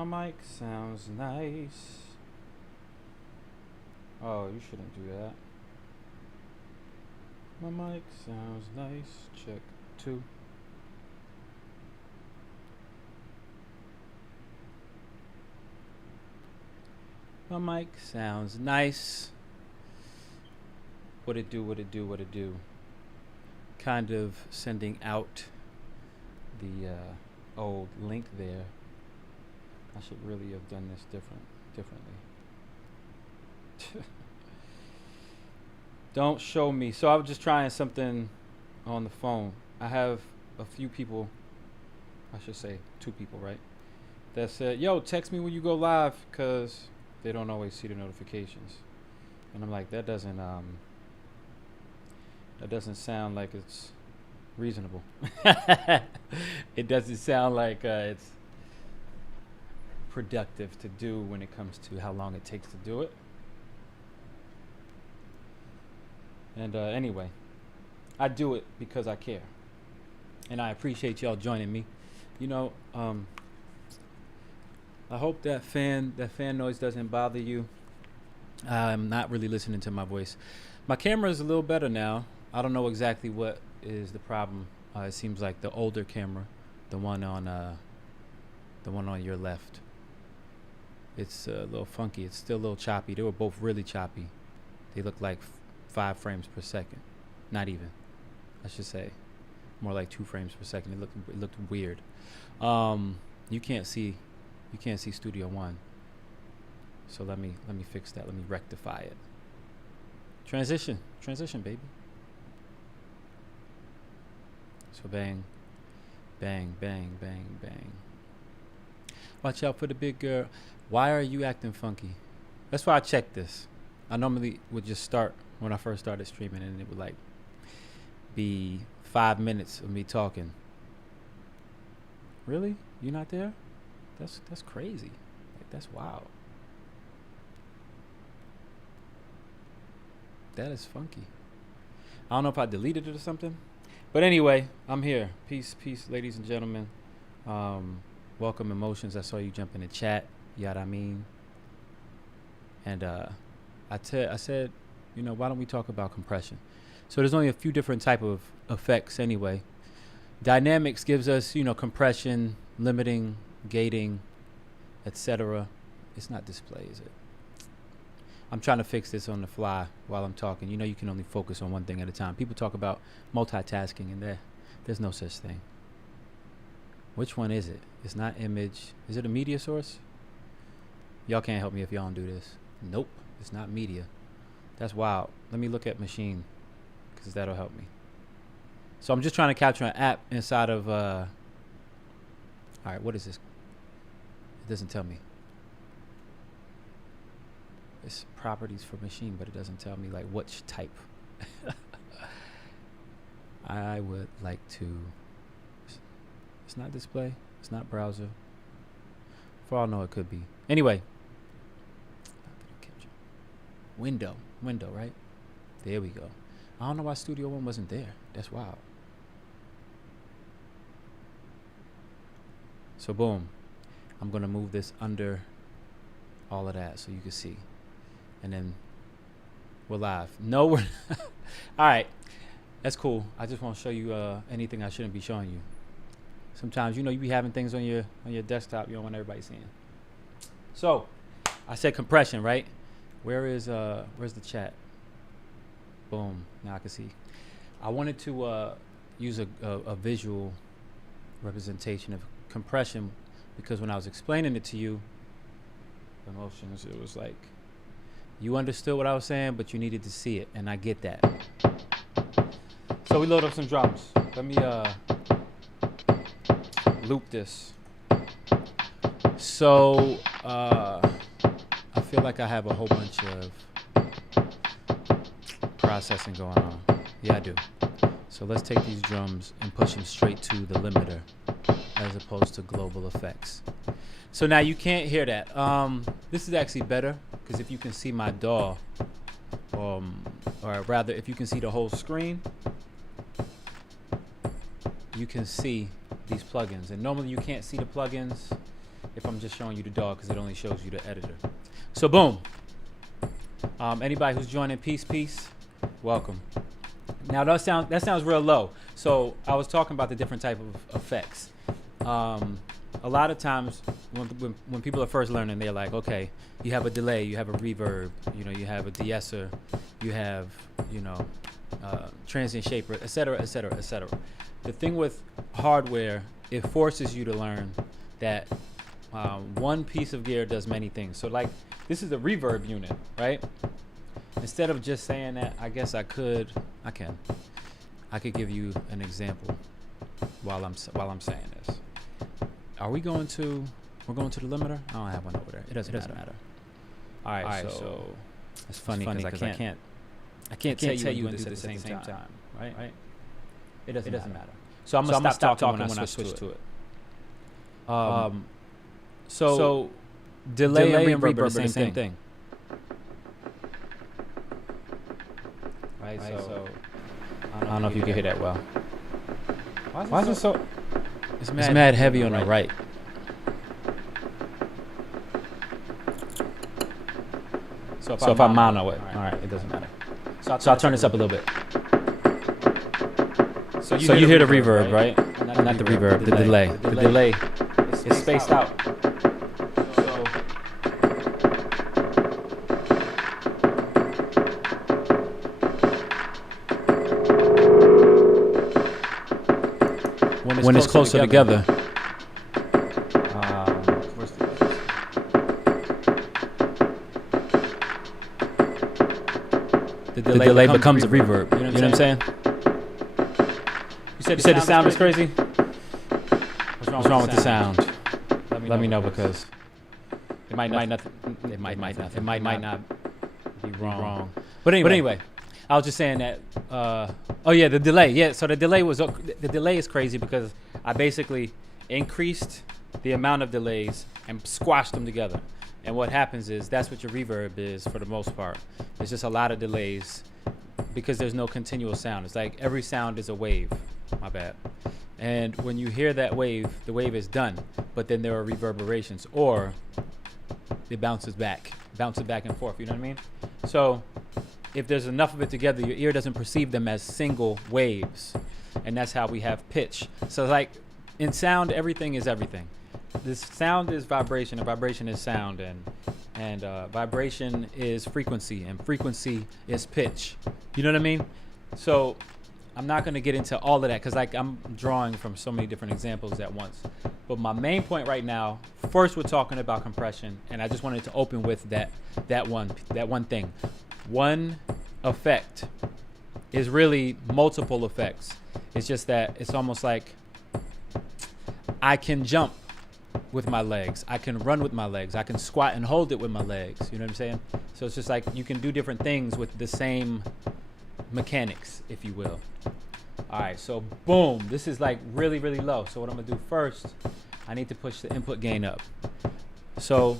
My mic sounds nice. Oh, you shouldn't do that. My mic sounds nice. Check 2. My mic sounds nice. What it do, what it do, what it do. Kind of sending out the old link there. I should really have done this differently. Don't show me. So I was just trying something on the phone. I have a few people, I should say 2 people, right? That said, yo, text me when you go live, because they don't always see the notifications. And I'm like, that doesn't sound like it's reasonable. It doesn't sound like it's productive to do when it comes to how long it takes to do it. And anyway, I do it because I care, and I appreciate y'all joining me. You know, I hope that fan noise doesn't bother you. I'm not really listening to my voice. My camera is a little better now. I don't know exactly what is the problem. It seems like the older camera, the one on your left, it's a little funky. It's still a little choppy. They were both really choppy. They look like 5 frames per second. Not even. I should say more like 2 frames per second. It looked weird. You can't see Studio One. So let me fix that. Let me rectify it. Transition, baby. So bang, bang, bang, bang, bang. Watch out for the big girl. Why are you acting funky? That's why I checked this. I normally would just start when I first started streaming, and it would like be 5 minutes of me talking. Really? You not there? That's crazy. Like, that's wild. That is funky. I don't know if I deleted it or something. But anyway, I'm here. Peace, ladies and gentlemen. Welcome Emotions. I saw you jump in the chat. You know what I mean? And I said, you know, why don't we talk about compression? So there's only a few different type of effects anyway. Dynamics gives us, you know, compression, limiting, gating, etc. It's not display, is it? I'm trying to fix this on the fly while I'm talking. You know, you can only focus on one thing at a time. People talk about multitasking, and there's no such thing. Which one is it? It's not image. Is it a media source? Y'all can't help me if y'all don't do this. Nope, it's not media. That's wild. Let me look at machine, because that'll help me. So I'm just trying to capture an app inside of all right, what is this? It doesn't tell me. It's properties for machine, but it doesn't tell me like which type. I would like to. It's not display. It's not browser. For all I know, it could be. Anyway. Window, right? There we go. I don't know why Studio One wasn't there. That's wild. So boom. I'm going to move this under all of that so you can see. And then we're live. No, we're all right. That's cool. I just want to show you anything I shouldn't be showing you. Sometimes, you know, you be having things on your desktop you don't want everybody seeing. So I said compression, right? Where's the chat? Boom. Now I can see. I wanted to use a visual representation of compression, because when I was explaining it to you, Emotions, it was like you understood what I was saying, but you needed to see it, and I get that. So we load up some drums. Let me loop this. So I feel like I have a whole bunch of processing going on. Yeah, I do. So let's take these drums and push them straight to the limiter as opposed to global effects. So now you can't hear that. This is actually better, because if you can see my DAW, or rather if you can see the whole screen, you can see these plugins. And normally you can't see the plugins if I'm just showing you the DAW because it only shows you the editor. So boom. Anybody who's joining, peace, welcome. Now that sounds real low. So I was talking about the different type of effects. A lot of times when people are first learning, they're like, okay, you have a delay, you have a reverb, you have a de-esser, you have, transient shaper, et cetera, et cetera, et cetera. The thing with hardware, it forces you to learn that one piece of gear does many things. So like, this is a reverb unit, right? Instead of just saying that, I guess I could give you an example while I'm saying this. We're going to the limiter? I don't have one over there. It doesn't matter. All right, so it's funny because I can't tell you when to do this at the same time, right? It doesn't matter. So I'm gonna stop talking when I switch to it. So delay and reverb are the same thing. Right, so I don't know if you can hear that well. Why is it so? It's mad heavy on the right. So if I mono it, all right, it doesn't matter. So I'll turn this up a little bit. So you hear the reverb, right? Not the reverb, the delay. The delay is spaced out. So when it's closer together. The delay becomes a reverb. You know what I'm saying? You said the sound is crazy? What's wrong with the sound? Let me know because it might not be wrong. But anyway, I was just saying that. The delay. Yeah, so the delay is crazy because I basically increased the amount of delays and squashed them together. And what happens is that's what your reverb is for the most part. There's just a lot of delays because there's no continual sound. It's like every sound is a wave. My bad. And when you hear that wave, the wave is done, but then there are reverberations, or it bounces back and forth. You know what I mean? So if there's enough of it together, your ear doesn't perceive them as single waves, and that's how we have pitch. So like in sound, everything is everything. This sound is vibration, and vibration is sound, and vibration is frequency, and frequency is pitch. You know what I mean? So I'm not going to get into all of that because like I'm drawing from so many different examples at once. But my main point right now, first we're talking about compression, and I just wanted to open with that one thing. One effect is really multiple effects. It's just that it's almost like I can jump with my legs, I can run with my legs, I can squat and hold it with my legs. You know what I'm saying? So it's just like you can do different things with the same mechanics, if you will. All right, so boom, this is like really, really low. So what I'm gonna do first, I need to push the input gain up. So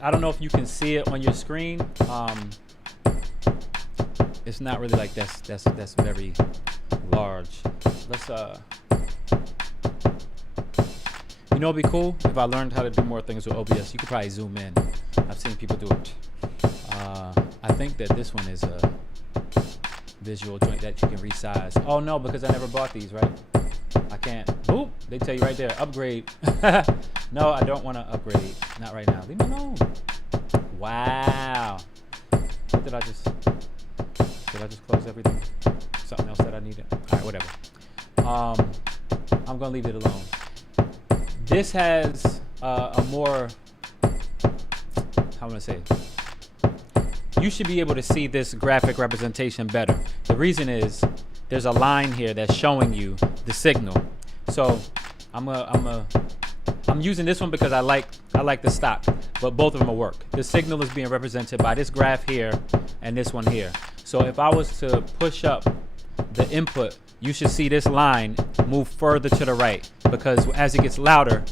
I don't know if you can see it on your screen. It's not really like that's very large. Let's it'd be cool if I learned how to do more things with OBS. You could probably zoom in. I've seen people do it. I think that this one is a visual joint that you can resize. Oh no, because I never bought these, right? I can't. Boop, they tell you right there, upgrade. No, I don't want to upgrade. Not right now. Leave me alone. Wow. What did I just close everything? Something else that I needed? All right, whatever. I'm gonna leave it alone. This has a more, how am I say? You should be able to see this graphic representation better. The reason is there's a line here that's showing you the signal. So I'm using this one because I like the stock, but both of them will work. The signal is being represented by this graph here and this one here. So if I was to push up the input, you should see this line move further to the right, because as it gets louder,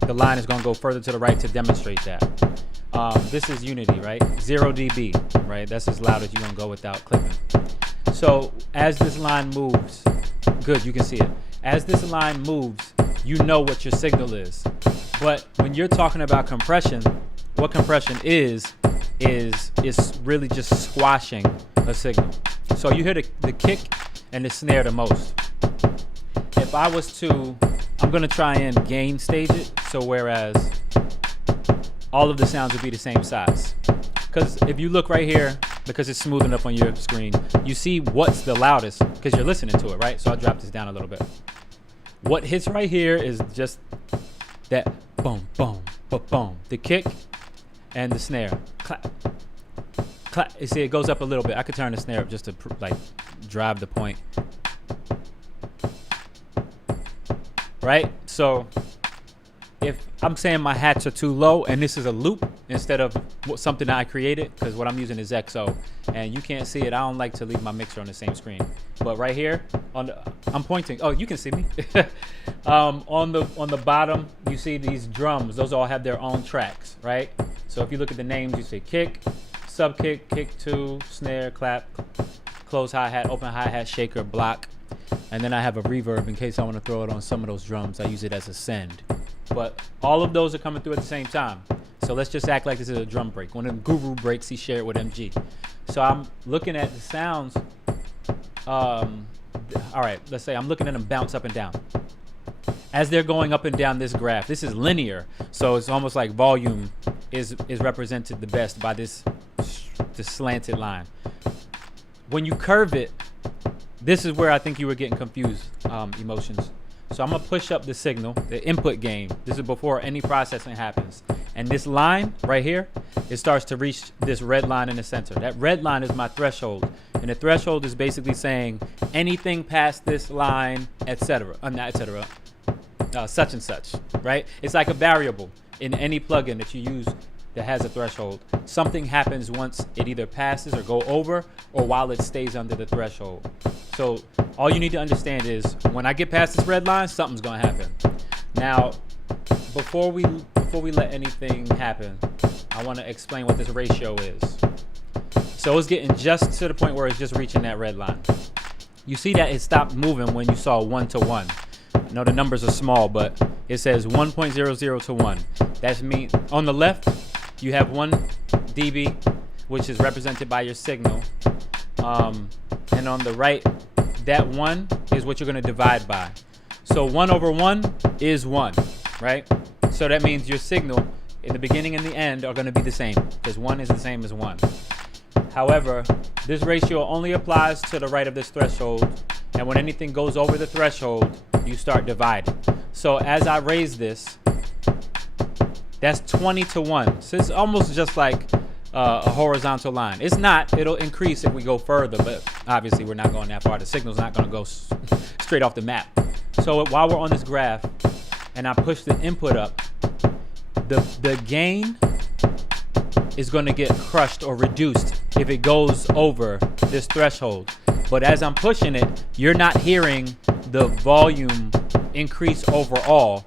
the line is going to go further to the right to demonstrate that. This is unity, right? 0 dB, right? That's as loud as you're going to go without clipping. So as this line moves, good, you can see it. As this line moves, you know what your signal is. But when you're talking about compression, what compression is really just squashing a signal. So you hear the kick and the snare the most. If I was to, I'm gonna try and gain stage it, so whereas all of the sounds would be the same size. Because if you look right here, because it's smooth enough on your screen, you see what's the loudest, because you're listening to it, right? So I'll drop this down a little bit. What hits right here is just that boom, boom, boom, boom. The kick and the snare. Clap, clap. You see, it goes up a little bit. I could turn the snare up just to like drive the point. Right? So if I'm saying my hats are too low and this is a loop instead of something that I created, because what I'm using is XO and you can't see it. I don't like to leave my mixer on the same screen. But right here I'm pointing. Oh, you can see me. On the bottom, you see these drums. Those all have their own tracks, right? So if you look at the names, you see kick, sub kick, kick two, snare, clap, close hi-hat, open hi-hat, shaker, block. And then I have a reverb in case I want to throw it on some of those drums. I use it as a send. But all of those are coming through at the same time. So let's just act like this is a drum break. When a guru breaks, he shared with MG. So I'm looking at the sounds. All right, let's say I'm looking at them bounce up and down. As they're going up and down this graph, this is linear. So it's almost like volume is represented the best by this slanted line. When you curve it, this is where I think you were getting confused, emotions. So I'm gonna push up the signal, the input gain. This is before any processing happens. And this line right here, it starts to reach this red line in the center. That red line is my threshold. And the threshold is basically saying anything past this line, etc. Not etc. Such and such, right? It's like a variable in any plugin that you use that has a threshold. Something happens once it either passes or go over or while it stays under the threshold. So all you need to understand is when I get past this red line, something's gonna happen. Now, before we let anything happen, I wanna explain what this ratio is. So it's getting just to the point where it's just reaching that red line. You see that it stopped moving when you saw 1 to 1. I know the numbers are small, but it says 1.00 to 1. That means on the left, you have 1 dB, which is represented by your signal. And on the right, that 1 is what you're going to divide by. So 1 over 1 is 1, right? So that means your signal in the beginning and the end are going to be the same, because 1 is the same as 1. However, this ratio only applies to the right of this threshold, and when anything goes over the threshold, you start dividing. So as I raise this, that's 20 to 1. So it's almost just like a horizontal line. It's not. It'll increase if we go further, but obviously we're not going that far. The signal's not going to go straight off the map. So while we're on this graph and I push the input up, the gain is going to get crushed or reduced if it goes over this threshold. But as I'm pushing it, you're not hearing the volume increase overall.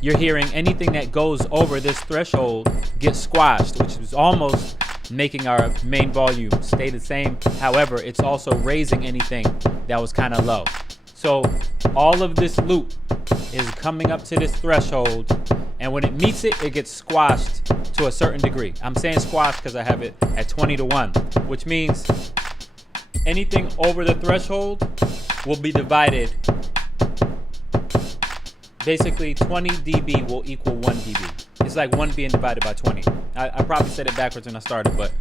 You're hearing anything that goes over this threshold get squashed, which is almost making our main volume stay the same. However, it's also raising anything that was kind of low. So all of this loop is coming up to this threshold, and when it meets it, it gets squashed to a certain degree. I'm saying squashed because I have it at 20 to 1, which means anything over the threshold will be divided. Basically, 20 dB will equal 1 dB. It's like 1 being divided by 20. I probably said it backwards when I started, but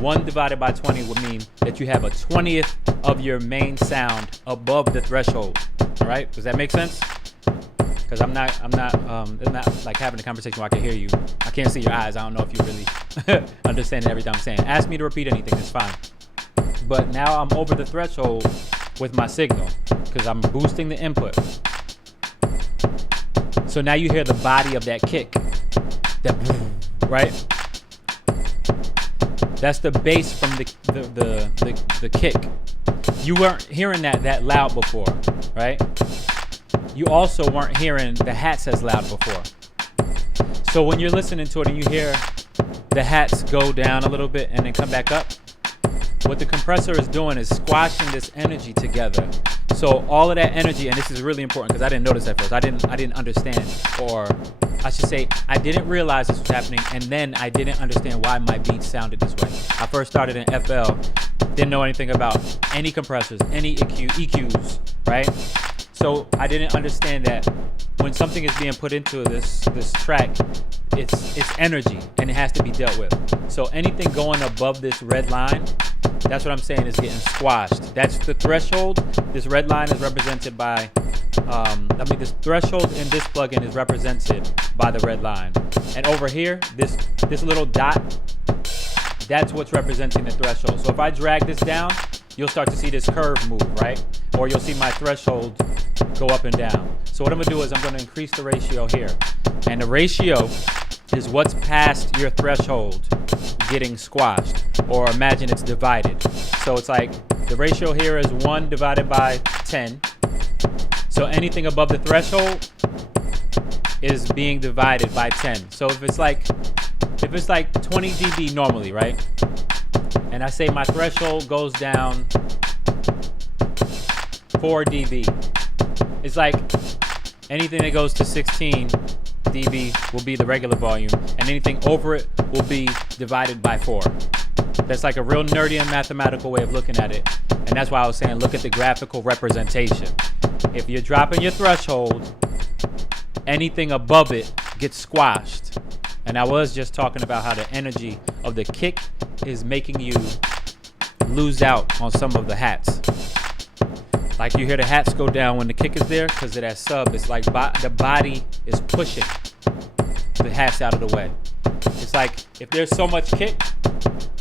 1 divided by 20 would mean that you have a 20th of your main sound above the threshold. All right? Does that make sense? Because I'm not like having a conversation where I can hear you. I can't see your eyes. I don't know if you really understand everything I'm saying. Ask me to repeat anything. It's fine. But now I'm over the threshold with my signal because I'm boosting the input. So now you hear the body of that kick, that right? That's the bass from the kick. You weren't hearing that loud before, right? You also weren't hearing the hats as loud before. So when you're listening to it and you hear the hats go down a little bit and then come back up, what the compressor is doing is squashing this energy together. So all of that energy, and this is really important because I didn't notice at first. I didn't understand, or I should say, I didn't realize this was happening, and then I didn't understand why my beats sounded this way. I first started in FL, didn't know anything about any compressors, any EQs, right? So I didn't understand that when something is being put into this track, it's energy and it has to be dealt with. So anything going above this red line, that's what I'm saying, is getting squashed. That's the threshold. This red line is represented by, this threshold in this plugin is represented by the red line. And over here, this little dot, that's what's representing the threshold. So if I drag this down, you'll start to see this curve move, right? Or you'll see my threshold go up and down. So what I'm gonna do is I'm gonna increase the ratio here. And the ratio is what's past your threshold getting squashed, or imagine it's divided. So it's like the ratio here is 1 divided by 10. So anything above the threshold is being divided by 10. So if it's like 20 dB normally, right? And I say my threshold goes down 4 dB. It's like anything that goes to 16 dB will be the regular volume, and anything over it will be divided by 4. That's like a real nerdy and mathematical way of looking at it. And that's why I was saying, look at the graphical representation. If you're dropping your threshold, anything above it gets squashed. And I was just talking about how the energy of the kick is making you lose out on some of the hats. Like you hear the hats go down when the kick is there because of that sub. It's like the body is pushing the hats out of the way. It's like if there's so much kick,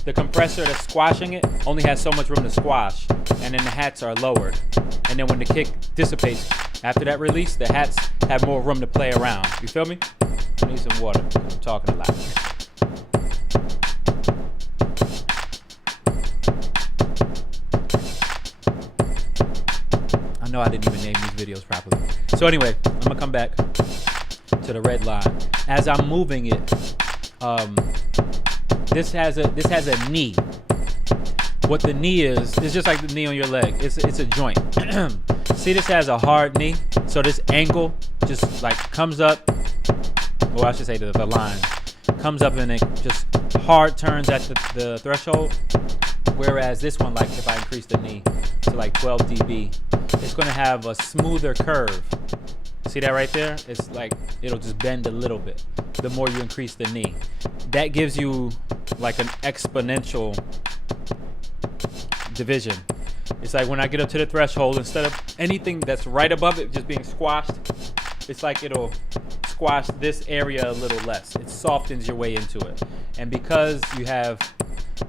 the compressor that's squashing it only has so much room to squash, and then the hats are lowered. And then when the kick dissipates, after that release, the hats have more room to play around. You feel me? I need some water. I'm talking a lot. I know I didn't even name these videos properly. So anyway, I'm gonna come back to the red line. As I'm moving it, this has a knee. What the knee is just like the knee on your leg. It's a joint. See, this has a hard knee. So this angle just like comes up, or I should say the line comes up and it just hard turns at the threshold. Whereas this one, like if I increase the knee to like 12 dB, it's gonna have a smoother curve. See that right there? It's like it'll just bend a little bit the more you increase the knee. That gives you like an exponential division. It's like when I get up to the threshold, instead of anything that's right above it just being squashed, it's like it'll squash this area a little less. It softens your way into it. And because you have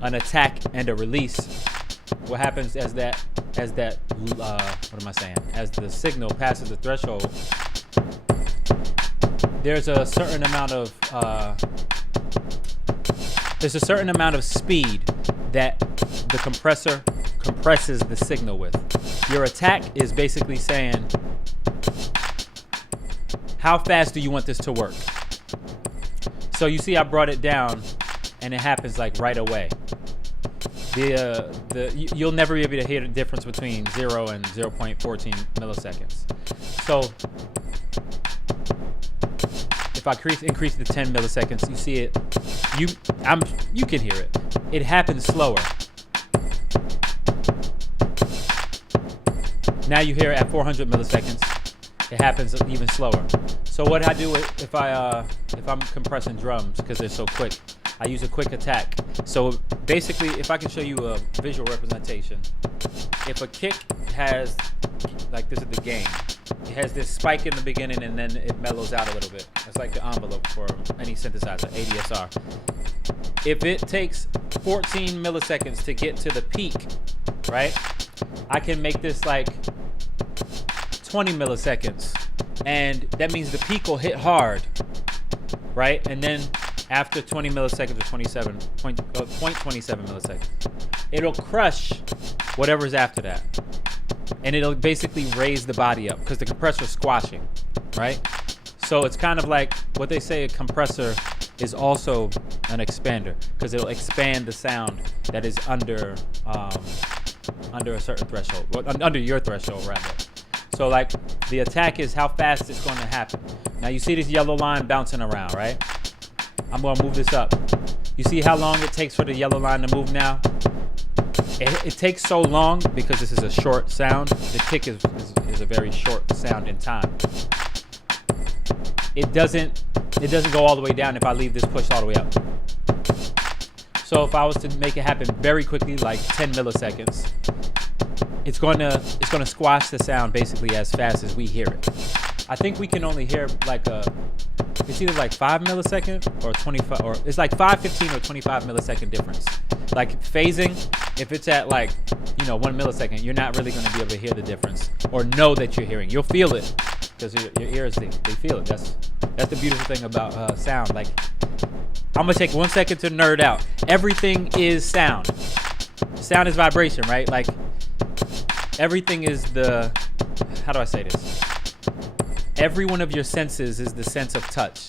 an attack and a release, what happens as the signal passes the threshold, there's a certain amount of speed that the compressor compresses the signal with. Your attack is basically saying, how fast do you want this to work? So you see I brought it down and it happens like right away. You'll never be able to hear the difference between 0 and 0.14 milliseconds. So if I increase to 10 milliseconds, you see it. You can hear it. It happens slower. Now you hear it at 400 milliseconds. It happens even slower. So what I do if I'm compressing drums, because they're so quick, I use a quick attack. So basically, if I can show you a visual representation, if a kick has, like this is the gain, it has this spike in the beginning and then it mellows out a little bit. It's like the envelope for any synthesizer, ADSR. If it takes 14 milliseconds to get to the peak, right? I can make this like 20 milliseconds, and that means the peak will hit hard, right? And then after 20 milliseconds or 0.27 milliseconds, it'll crush whatever's after that. And it'll basically raise the body up because the compressor's squashing, right? So it's kind of like what they say a compressor is also an expander because it'll expand the sound that is under a certain threshold, or under your threshold rather. So like the attack is how fast it's going to happen. Now you see this yellow line bouncing around, right? I'm going to move this up. You see how long it takes for the yellow line to move now? It takes so long because this is a short sound. The kick is a very short sound in time. It doesn't go all the way down if I leave this pushed all the way up. So if I was to make it happen very quickly, like 10 milliseconds, it's going to squash the sound basically as fast as we hear it. I think we can only hear like it's either like 5 millisecond or 25, or it's like 5, 15 or 25 millisecond difference. Like phasing, if it's at like, 1 millisecond, you're not really going to be able to hear the difference or know that you're hearing. You'll feel it because your ears, they feel it. That's the beautiful thing about sound. Like, I'm going to take 1 second to nerd out. Everything is sound. Sound is vibration, right? Like, everything is how do I say this? Every one of your senses is the sense of touch.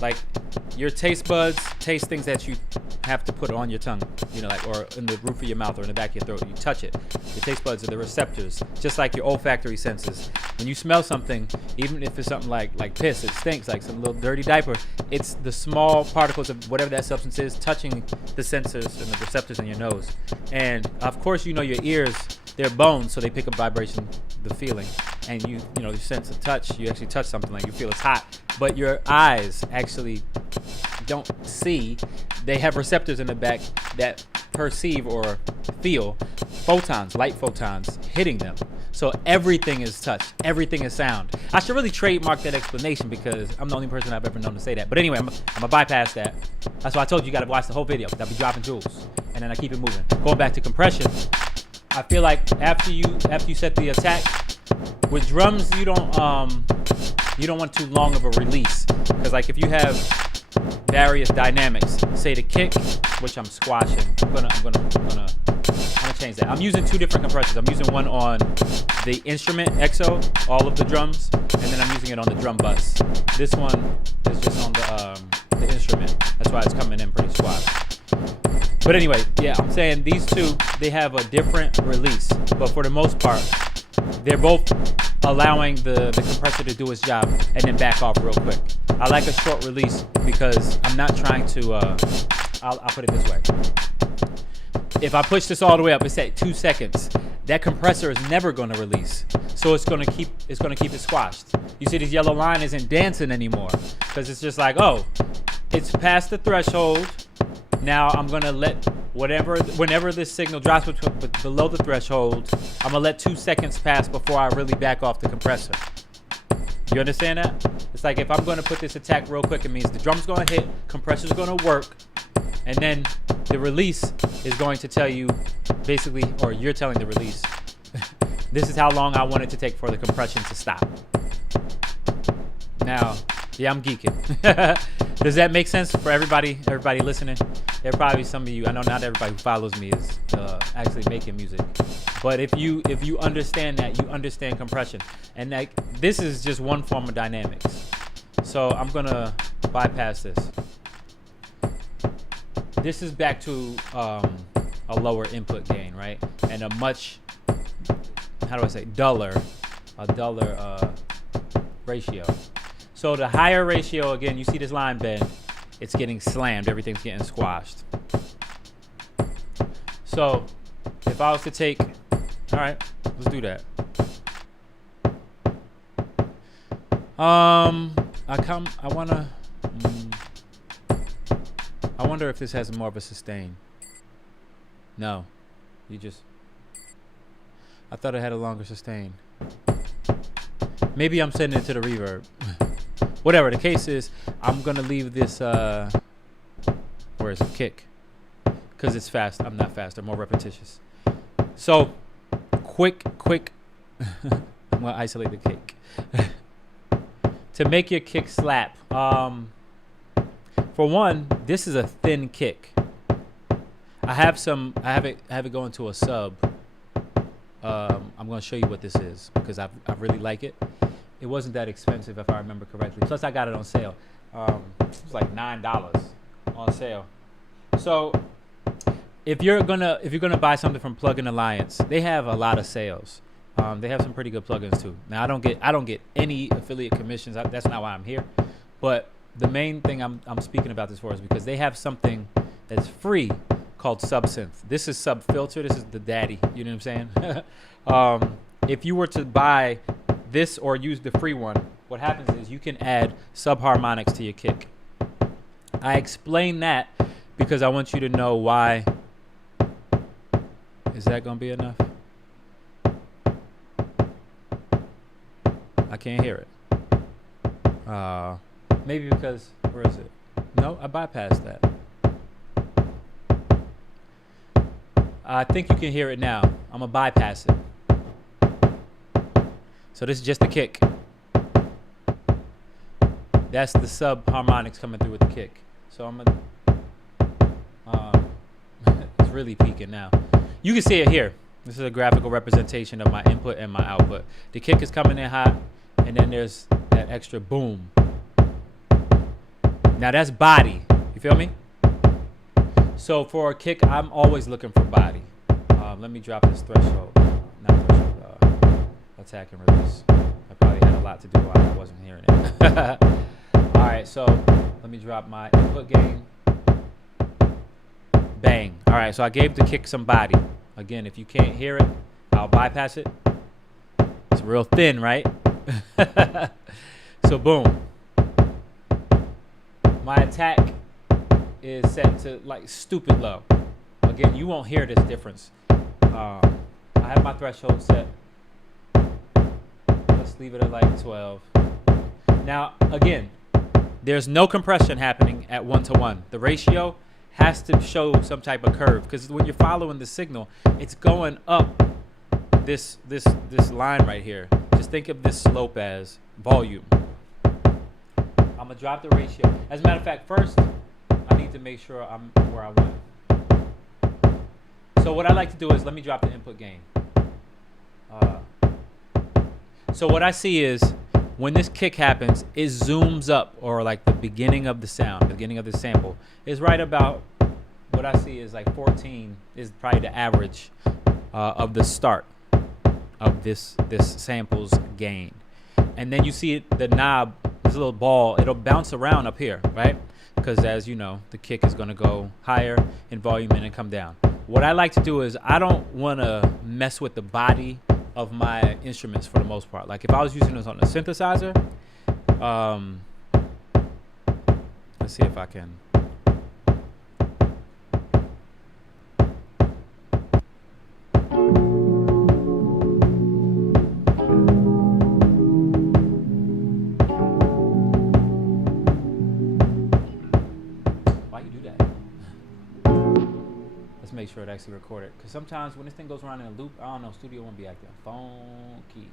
Like, your taste buds taste things that you have to put on your tongue, or in the roof of your mouth or in the back of your throat. You touch it. Your taste buds are the receptors, just like your olfactory senses. When you smell something, even if it's something like piss, it stinks, like some little dirty diaper, it's the small particles of whatever that substance is touching the sensors and the receptors in your nose. And of course, your ears, they're bones, so they pick up vibration, the feeling, and you sense of touch. You actually touch something, like you feel it's hot, but your eyes actually don't see. They have receptors in the back that perceive or feel photons, light photons hitting them. So everything is touch, everything is sound. I should really trademark that explanation because I'm the only person I've ever known to say that. But anyway, I'm gonna bypass that. That's why I told you, you gotta watch the whole video. I'll be dropping jewels, and then I keep it moving. Going back to compression, I feel like after you set the attack with drums, you don't want too long of a release, because like if you have various dynamics, say the kick, which I'm squashing, I'm gonna change that. I'm using 2 different compressors. I'm using one on the instrument EXO, all of the drums, and then I'm using it on the drum bus. This one is just on the instrument. That's why it's coming in pretty suave. But anyway, yeah, I'm saying these 2, they have a different release, but for the most part, they're both allowing the compressor to do its job and then back off real quick. I like a short release because I'm not trying to, I'll put it this way. If I push this all the way up, it's at 2 seconds. That compressor is never going to release, so it's going to keep it squashed. You see, this yellow line isn't dancing anymore because it's just like, oh, it's past the threshold. Now I'm gonna let whenever this signal drops below the threshold, I'm gonna let 2 seconds pass before I really back off the compressor. You understand that? It's like if I'm gonna put this attack real quick, it means the drum's gonna hit, compressor's gonna work, and then the release is going to tell you basically, or you're telling the release, this is how long I want it to take for the compression to stop. Now, yeah, I'm geeking. Does that make sense for everybody listening? There are probably some of you, I know not everybody who follows me is actually making music, but if you understand that, you understand compression, and like this is just one form of dynamics. So I'm gonna bypass this. This is back to a lower input gain, right, and a much, how do I say, duller ratio. So the higher ratio, again, you see this line bend, it's getting slammed, everything's getting squashed. So if I was to take, all right, let's do that. I wonder if this has more of a sustain. No, I thought it had a longer sustain. Maybe I'm sending it to the reverb. Whatever the case is, I'm gonna leave this where is it, kick, because it's fast. I'm not fast, I'm more repetitious. So quick I'm gonna isolate the kick. To make your kick slap, for one, this is a thin kick. I have it going to a sub. I'm going to show you what this is because I really like it. It wasn't that expensive if I remember correctly. Plus I got it on sale. It's like $9 on sale. So if you're gonna buy something from Plugin Alliance, they have a lot of sales. They have some pretty good plugins too. Now I don't get any affiliate commissions. That's not why I'm here. But the main thing I'm speaking about this for is because they have something that's free called Subsynth. This is Sub Filter. This is the daddy. You know what I'm saying? If you were to buy this or use the free one, what happens is you can add subharmonics to your kick. I explain that because I want you to know why. Is that gonna be enough? I can't hear it. Maybe because, where is it? No, I bypassed that. I think you can hear it now. I'm gonna bypass it. So this is just the kick. That's the sub harmonics coming through with the kick. So I'm gonna, it's really peaking now. You can see it here. This is a graphical representation of my input and my output. The kick is coming in hot, and then there's that extra boom. Now that's body. You feel me? So for a kick, I'm always looking for body. Let me drop this threshold. Not threshold. Attack and release. I probably had a lot to do while I wasn't hearing it. All right, so let me drop my input gain. Bang. All right, so I gave the kick some body. Again, if you can't hear it, I'll bypass it. It's real thin, right? So boom. My attack is set to like stupid low. Again, you won't hear this difference. I have my threshold set. Let's leave it at like 12. Now, again, there's no compression happening at 1-to-1. The ratio has to show some type of curve because when you're following the signal, it's going up this line right here. Just think of this slope as volume. I'm gonna drop the ratio. As a matter of fact, first I need to make sure I'm where I want. So what I like to do is let me drop the input gain. So what I see is when this kick happens, it zooms up, or like the beginning of the sound, beginning of the sample is right about what I see is like 14 is probably the average of the start of this sample's gain. And then you see it, the knob, this little ball, it'll bounce around up here, right? Because as you know, the kick is gonna go higher in volume and then come down. What I like to do is I don't wanna mess with the body of my instruments for the most part. Like if I was using this on a synthesizer, let's see if I can. Make sure it actually recorded, because sometimes when this thing goes around in a loop, I don't know, studio won't be acting funky.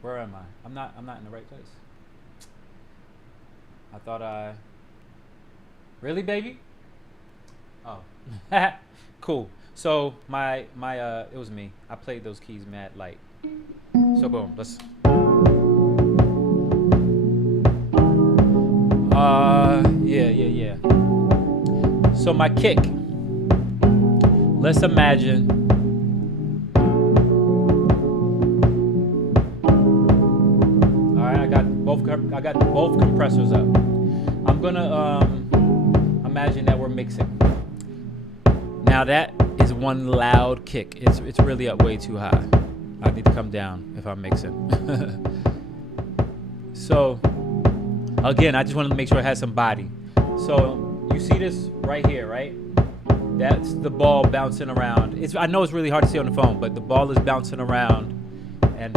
Where am I? I'm not in the right place. I thought I really, baby. Oh. Cool. So my it was me. I played those keys mad light. So boom, let's yeah. So my kick, let's imagine all right, I got both compressors up. I'm gonna imagine that we're mixing. Now that is one loud kick. It's really up way too high. I need to come down if I'm mixing. So again, I just wanted to make sure it has some body. So you see this right here, right? That's the ball bouncing around. I know it's really hard to see on the phone, but the ball is bouncing around, and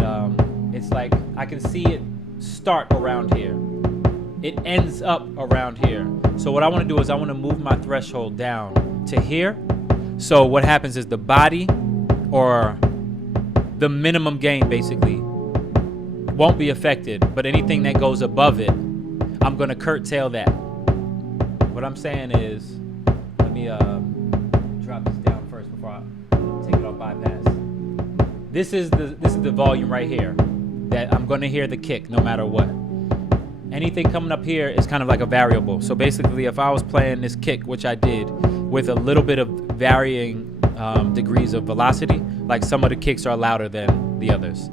it's like I can see it start around here. It ends up around here. So what I want to do is I want to move my threshold down to here. So what happens is the body, or the minimum gain basically, won't be affected, but anything that goes above it, I'm going to curtail that. What I'm saying is, let me drop this down first before I take it off bypass. This is the volume right here. that I'm going to hear the kick no matter what. Anything coming up here is kind of like a variable. So basically, if I was playing this kick, which I did, with a little bit of varying degrees of velocity, like some of the kicks are louder than the others.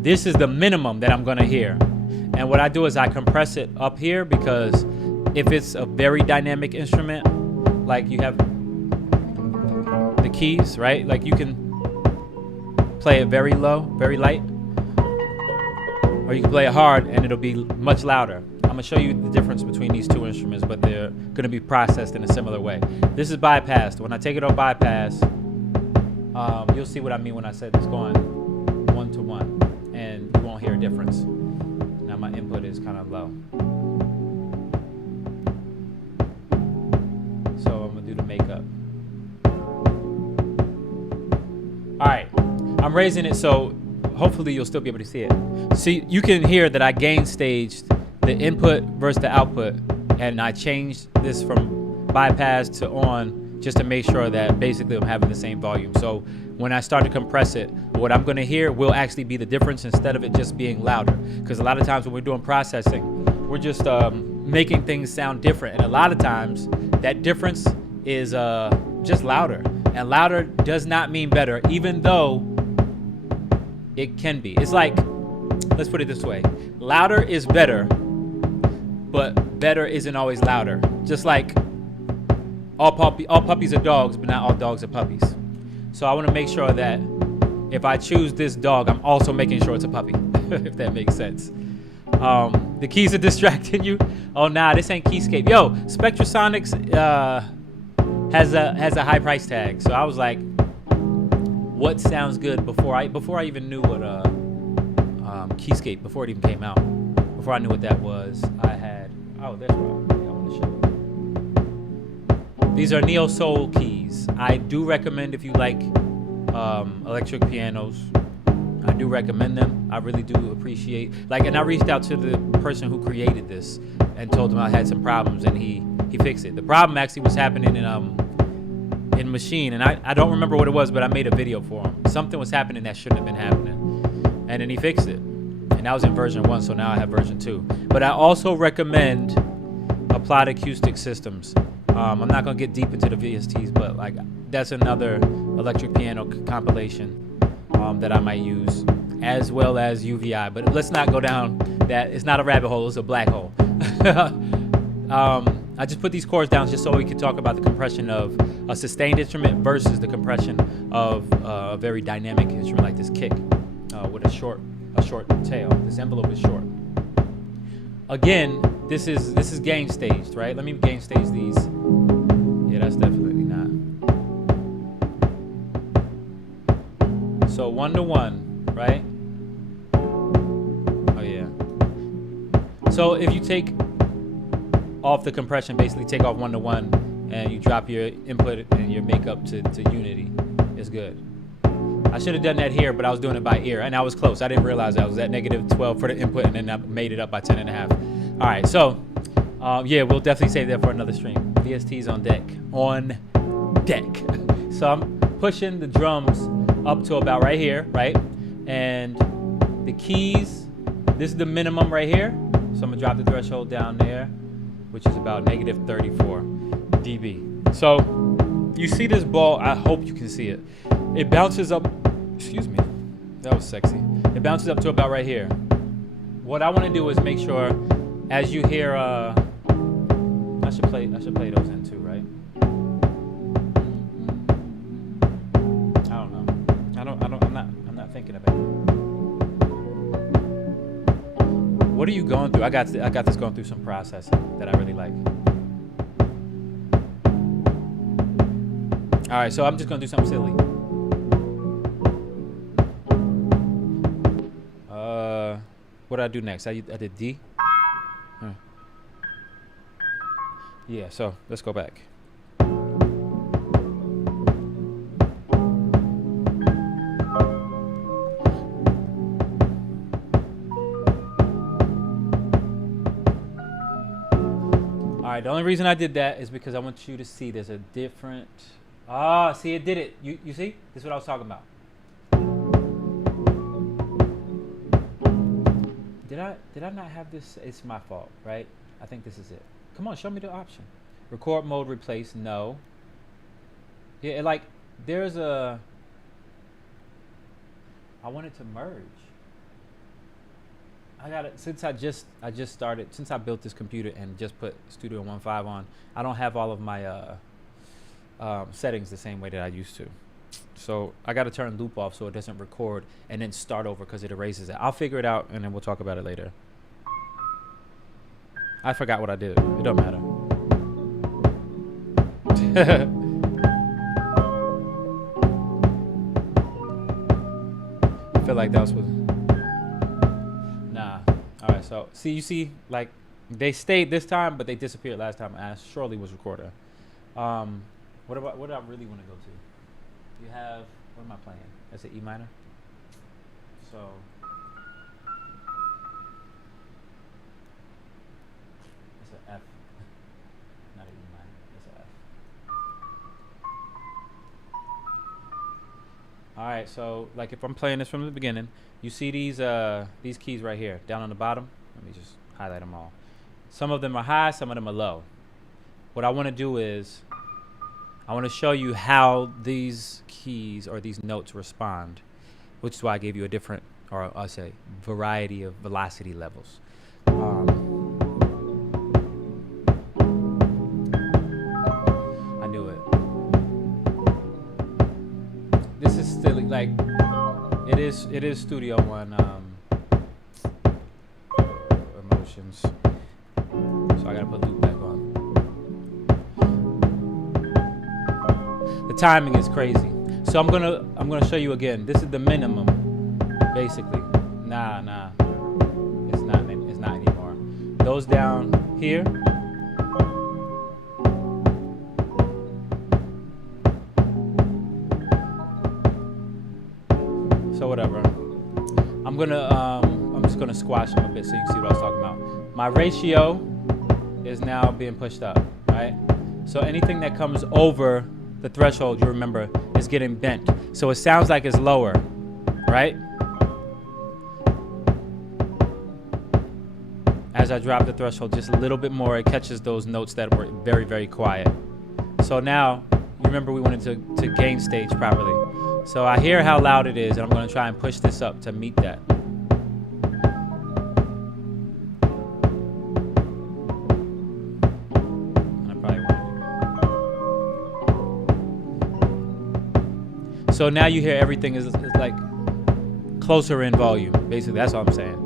This is the minimum that I'm going to hear. And what I do is I compress it up here, because if it's a very dynamic instrument, like you have the keys, right? Like you can play it very low, very light, or you can play it hard and it'll be much louder. I'm gonna show you the difference between these two instruments, but they're gonna be processed in a similar way. This is bypassed. When I take it on bypass, you'll see what I mean when I said it's going 1 to 1, and you won't hear a difference. Now my input is kind of low. So I'm gonna do the makeup. All right, I'm raising it so hopefully you'll still be able to see it. See, you can hear that I gain staged the input versus the output, and I changed this from bypass to on just to make sure that basically I'm having the same volume. So when I start to compress it, what I'm gonna hear will actually be the difference instead of it just being louder. Because a lot of times when we're doing processing, we're just making things sound different. And a lot of times that difference is just louder. And louder does not mean better, even though it can be. It's like, let's put it this way. Louder is better, but better isn't always louder. Just like all puppies are dogs, but not all dogs are puppies. So I want to make sure that if I choose this dog, I'm also making sure it's a puppy, if that makes sense. The keys are distracting you. Oh, nah, this ain't Keyscape. Yo, Spectrasonics has a high price tag. So I was like, what sounds good before I even knew what Keyscape, before it even came out, before I knew what that was, I had, oh, there's what I want to show you. These are Neo Soul keys. I do recommend, if you like electric pianos, I do recommend them. I really do appreciate, like, and I reached out to the person who created this and told him I had some problems, and he fixed it. The problem actually was happening in Machine, and I don't remember what it was, but I made a video for him. Something was happening that shouldn't have been happening, and then he fixed it. And that was in version 1, so now I have version 2. But I also recommend Applied Acoustic Systems. I'm not gonna get deep into the VSTs, but like that's another electric piano compilation that I might use, as well as UVI. But let's not go down that. It's not a rabbit hole, it's a black hole. I just put these chords down just so we can talk about the compression of a sustained instrument versus the compression of a very dynamic instrument like this kick with a short tail. This envelope is short. Again, this is gain staged, right? Let me gain stage these. Yeah, that's definitely not. So 1 to 1, right? Oh yeah. So if you take off the compression, basically take off 1 to 1, and you drop your input and your makeup to unity, it's good. I should have done that here, but I was doing it by ear, and I was close. I didn't realize I was at -12 for the input, and then I made it up by 10.5. All right, so yeah, we'll definitely save that for another stream. VST's on deck. On deck. So I'm pushing the drums up to about right here, right? And the keys, this is the minimum right here. So I'm gonna drop the threshold down there, which is about -34 dB. So you see this ball, I hope you can see it. It bounces up, excuse me, that was sexy. It bounces up to about right here. What I want to do is make sure, as you hear, I should play those in too, right? I don't know. I'm not thinking about it. What are you going through? I got this going through some processing that I really like. All right, so I'm just gonna do something silly. What did I do next? I did D. Huh. Yeah, so let's go back. Alright, the only reason I did that is because I want you to see there's a different... Ah, see, it did it. You see? This is what I was talking about. did I not have this? It's my fault, right? I think this is it. Come on, show me the option. Record mode replace, no. Yeah, like there's a I want it to merge. I got it since I just started, since I built this computer and just put Studio 1.5 on. I don't have all of my settings the same way that I used to. So I got to turn loop off so it doesn't record and then start over because it erases it. I'll figure it out and then we'll talk about it later. I forgot what I did. It don't matter. I feel like that was nah. All right, so you see, like they stayed this time, but they disappeared last time. I surely was recording. What do I really want to go to? You have, what am I playing? That's an E minor. So it's an F, not an E minor. It's an F. All right, so like if I'm playing this from the beginning, you see these keys right here down on the bottom. Let me just highlight them all. Some of them are high, some of them are low. What I want to do is I want to show you how these keys or these notes respond, which is why I gave you a different, or I'll say, variety of velocity levels. I knew it. This is still like it is Studio One emotions. So I gotta put loop back on. The timing is crazy. So I'm gonna show you again. This is the minimum, basically. Nah. It's not anymore. Those down here. So whatever. I'm just gonna squash them a bit so you can see what I was talking about. My ratio is now being pushed up, right? So anything that comes over the threshold, you remember, is getting bent. So it sounds like it's lower, right? As I drop the threshold just a little bit more, it catches those notes that were very, very quiet. So now, you remember we wanted to gain stage properly. So I hear how loud it is, and I'm going to try and push this up to meet that. So now you hear everything is like closer in volume. Basically, that's all I'm saying.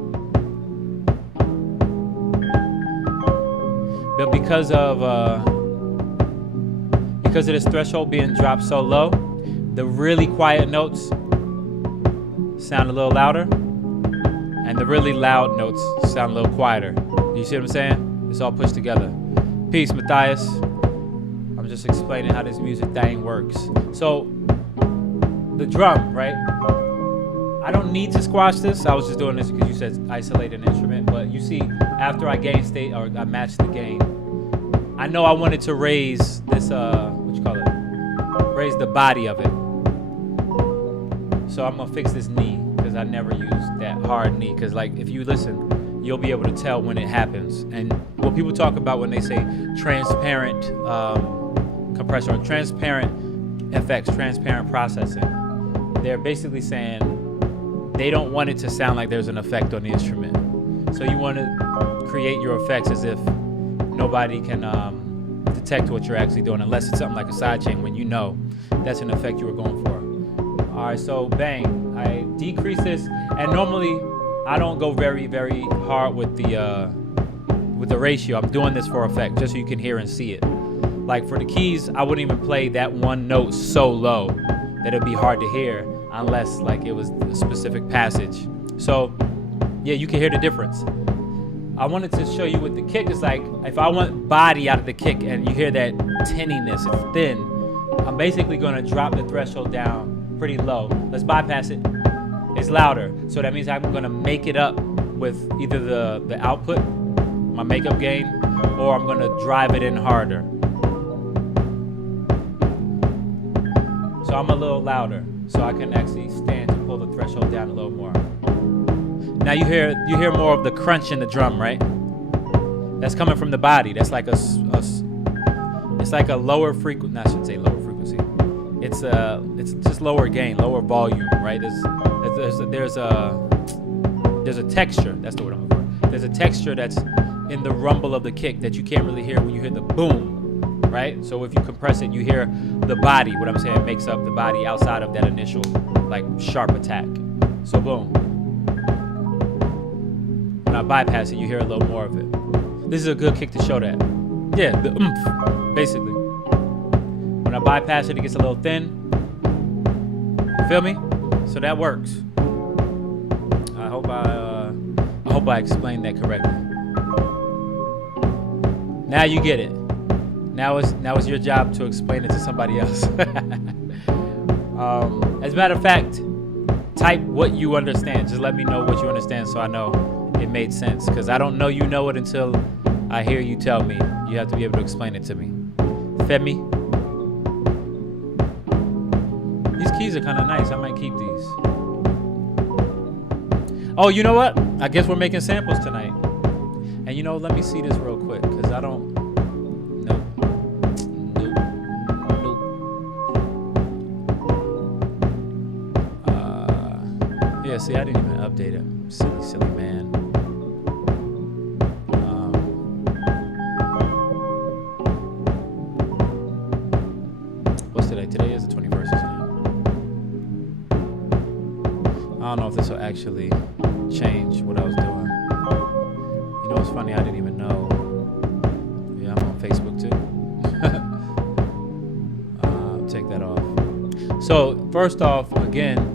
But because of this threshold being dropped so low, the really quiet notes sound a little louder, and the really loud notes sound a little quieter. You see what I'm saying? It's all pushed together. Peace, Matthias. I'm just explaining how this music thing works. So the drum, right? I don't need to squash this. I was just doing this because you said isolate an instrument. But you see, after I gain state, or I matched the gain, I know I wanted to raise this, what you call it? Raise the body of it. So I'm gonna fix this knee because I never use that hard knee. Because like, if you listen, you'll be able to tell when it happens. And what people talk about when they say transparent compressor, or transparent effects, transparent processing, they're basically saying they don't want it to sound like there's an effect on the instrument. So you want to create your effects as if nobody can detect what you're actually doing, unless it's something like a sidechain when you know that's an effect you were going for. All right, so bang, I decrease this, and normally I don't go very, very hard with the ratio. I'm doing this for effect, just so you can hear and see it. Like for the keys, I wouldn't even play that one note so low that it'd be hard to hear unless like it was a specific passage. So yeah, you can hear the difference. I wanted to show you what the kick is like. If I want body out of the kick and you hear that tinniness, it's thin, I'm basically gonna drop the threshold down pretty low. Let's bypass it. It's louder. So that means I'm gonna make it up with either the output, my makeup gain, or I'm gonna drive it in harder. So I'm a little louder, so I can actually stand to pull the threshold down a little more. Now you hear more of the crunch in the drum, right? That's coming from the body. That's like it's like a lower frequency. I shouldn't say lower frequency. It's just lower gain, lower volume, right? There's a texture. That's the word I'm looking for. There's a texture that's in the rumble of the kick that you can't really hear when you hear the boom, right? So if you compress it, you hear the body. What I'm saying makes up the body outside of that initial like sharp attack. So boom. When I bypass it, you hear a little more of it. This is a good kick to show that. Yeah, the oomph, basically. When I bypass it, it gets a little thin. You feel me? So that works. I hope I explained that correctly. Now you get it. Now it's your job to explain it to somebody else. As a matter of fact, type what you understand. Just let me know what you understand so I know it made sense. Because I don't know you know it until I hear you tell me. You have to be able to explain it to me. Femi? These keys are kind of nice. I might keep these. Oh, you know what? I guess we're making samples tonight. And you know, let me see this real quick. Because I don't... Nope. Yeah, see, I didn't even update it. Silly man. What's today? Today is the 21st, isn't it? I don't know if this will actually change what I was doing. You know what's funny? I didn't even know. Yeah, I'm on Facebook too. Take that off. So, first off, again,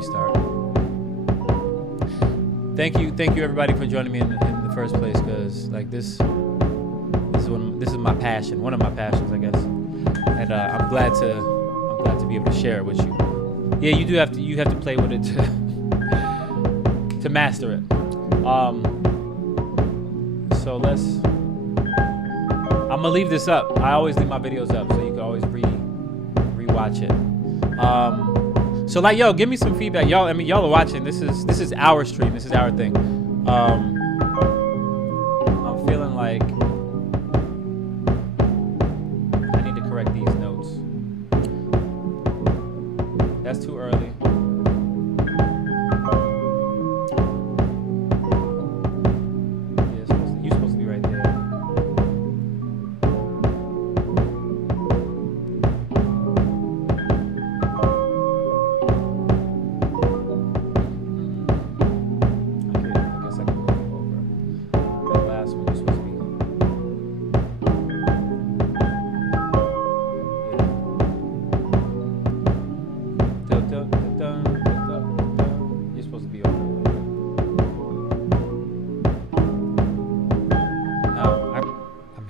start. Thank you everybody for joining me in the first place, because like this is my passion, one of my passions, I guess, and I'm glad to be able to share it with you. Yeah, you have to play with it to master it. So I'm gonna leave this up. I always leave my videos up so you can always rewatch it. So like, yo, give me some feedback, y'all. I mean, y'all are watching. This is our stream. This is our thing. I'm feeling like I need to correct these notes. That's too early. Yeah, you're supposed to be right there.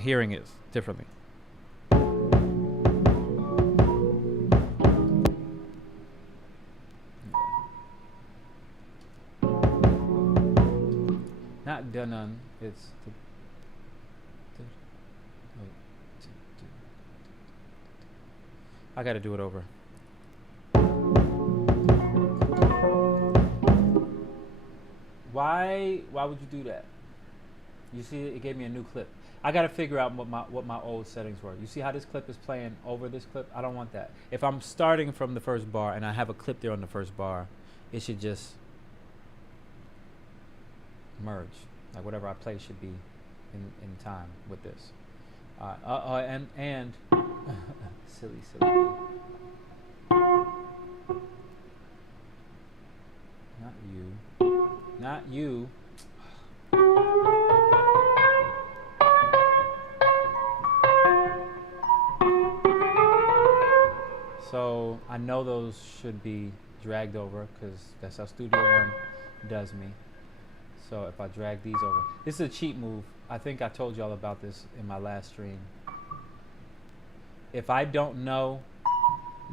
Hearing it differently. Not done. It's I gotta do it over. Why would you do that? You see, it gave me a new clip. I got to figure out what my old settings were. You see how this clip is playing over this clip? I don't want that. If I'm starting from the first bar and I have a clip there on the first bar, it should just merge. Like whatever I play should be in time with this. And silly. Not you. So I know those should be dragged over because that's how Studio One does me. So if I drag these over, this is a cheat move. I think I told y'all about this in my last stream. If I don't know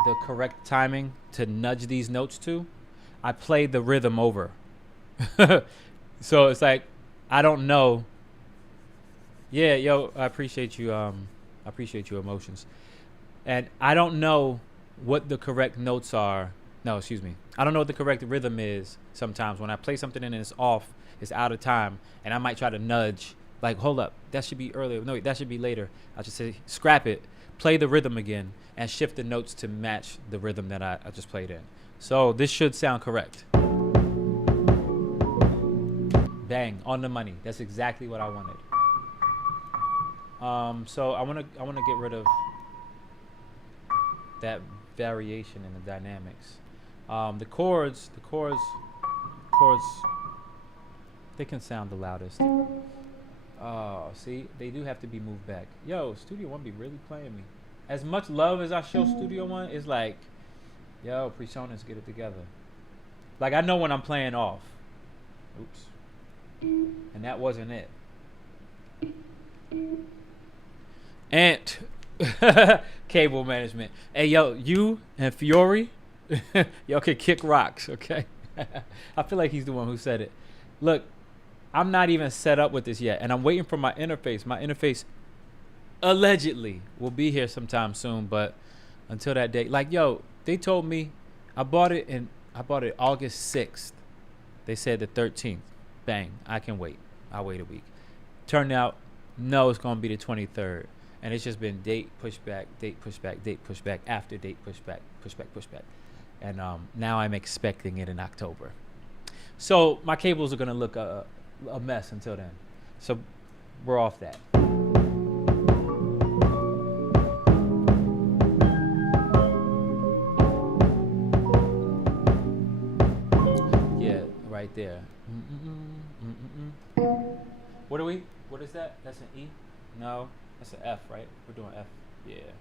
the correct timing to nudge these notes to, I play the rhythm over. So it's like, I don't know. Yeah, yo, I appreciate you. I appreciate your emotions. And I don't know what the correct notes are. No, excuse me. I don't know what the correct rhythm is sometimes. When I play something and it's off, it's out of time, and I might try to nudge, like, hold up, that should be earlier. No, wait, that should be later. I just say, scrap it, play the rhythm again, and shift the notes to match the rhythm that I just played in. So this should sound correct. Bang, on the money. That's exactly what I wanted. So I wanna get rid of that variation in the dynamics. The chords, they can sound the loudest. Oh, see, they do have to be moved back. Yo, Studio One be really playing me. As much love as I show Studio One, it's like, yo, PreSonus, get it together. Like, I know when I'm playing off. Oops. And that wasn't it. And cable management. Hey, yo, you and Fiore, y'all can kick rocks, okay? I feel like he's the one who said it. Look, I'm not even set up with this yet, and I'm waiting for my interface. My interface allegedly will be here sometime soon, but until that date, like, yo, they told me I bought it August 6th. They said the 13th. Bang, I can wait. I'll wait a week. Turned out, no, it's gonna be the 23rd. And it's just been date pushback, date pushback, date pushback, after date pushback, pushback, pushback. And now I'm expecting it in October. So my cables are gonna look a mess until then. So we're off that. Yeah, right there. What is that? That's an E? No, that's an F, right? We're doing F. Yeah.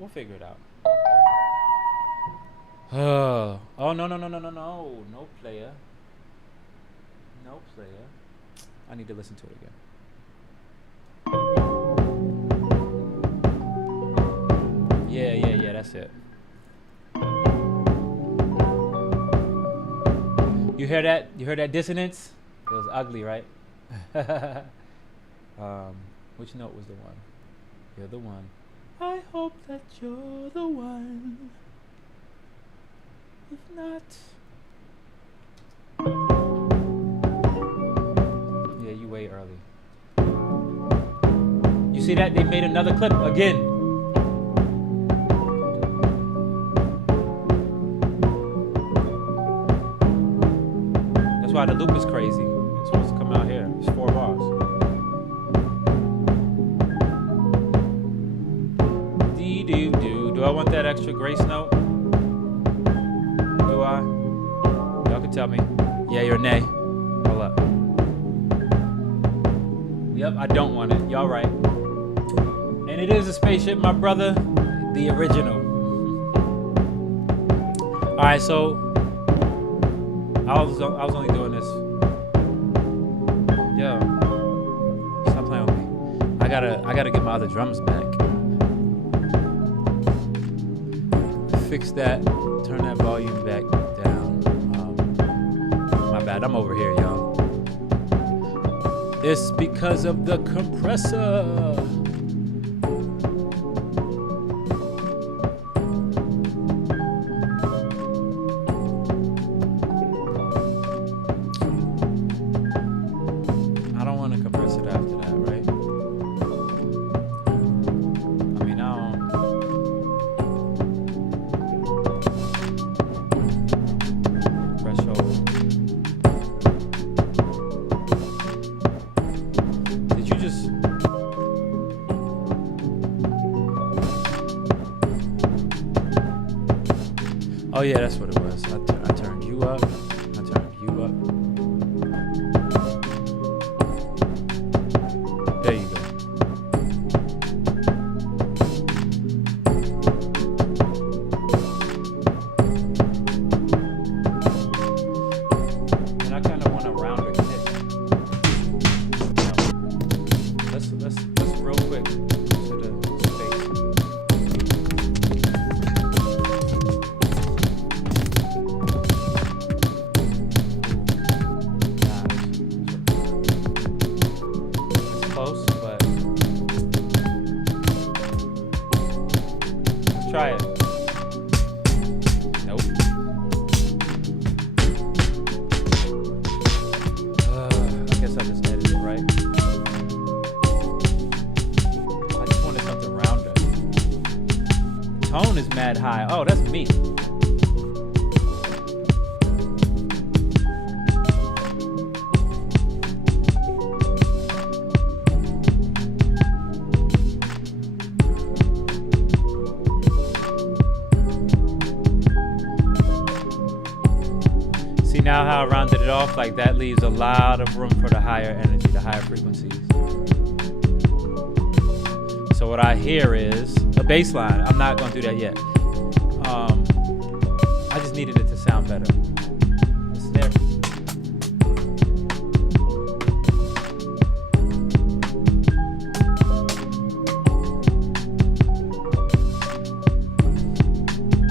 We'll figure it out. Oh, no, player. No player. I need to listen to it again. Yeah, that's it. You hear that? You heard that dissonance? It was ugly, right? Which note was the one? You're the one. I hope that you're the one. If not, yeah, you way early. You see that? They made another clip again. That's why the loop is crazy. It's supposed to come out here. It's 4 bars. Do I want that extra grace note? Do I? Y'all can tell me. Yay or nay. Hold up. Yep, I don't want it. Y'all right. And it is a spaceship, my brother. The original. Alright, so I was only doing this. Yo. Stop playing with me. I gotta get my other drums back. Fix that, turn that volume back down. My bad, I'm over here, y'all. It's because of the compressor. I don't want to compress it after that, right? I mean, I don't. Oh yeah, that's what it was. I turned you up. I turned you up. There you go. And I kind of want a rounder kick. Let's real quick to the space. that high. Oh, that's me. See now how I rounded it off? Like that leaves a lot of room for the higher energy, the higher frequencies. So what I hear is a bass line. I'm not gonna do that yet. I just needed it to sound better. The snare.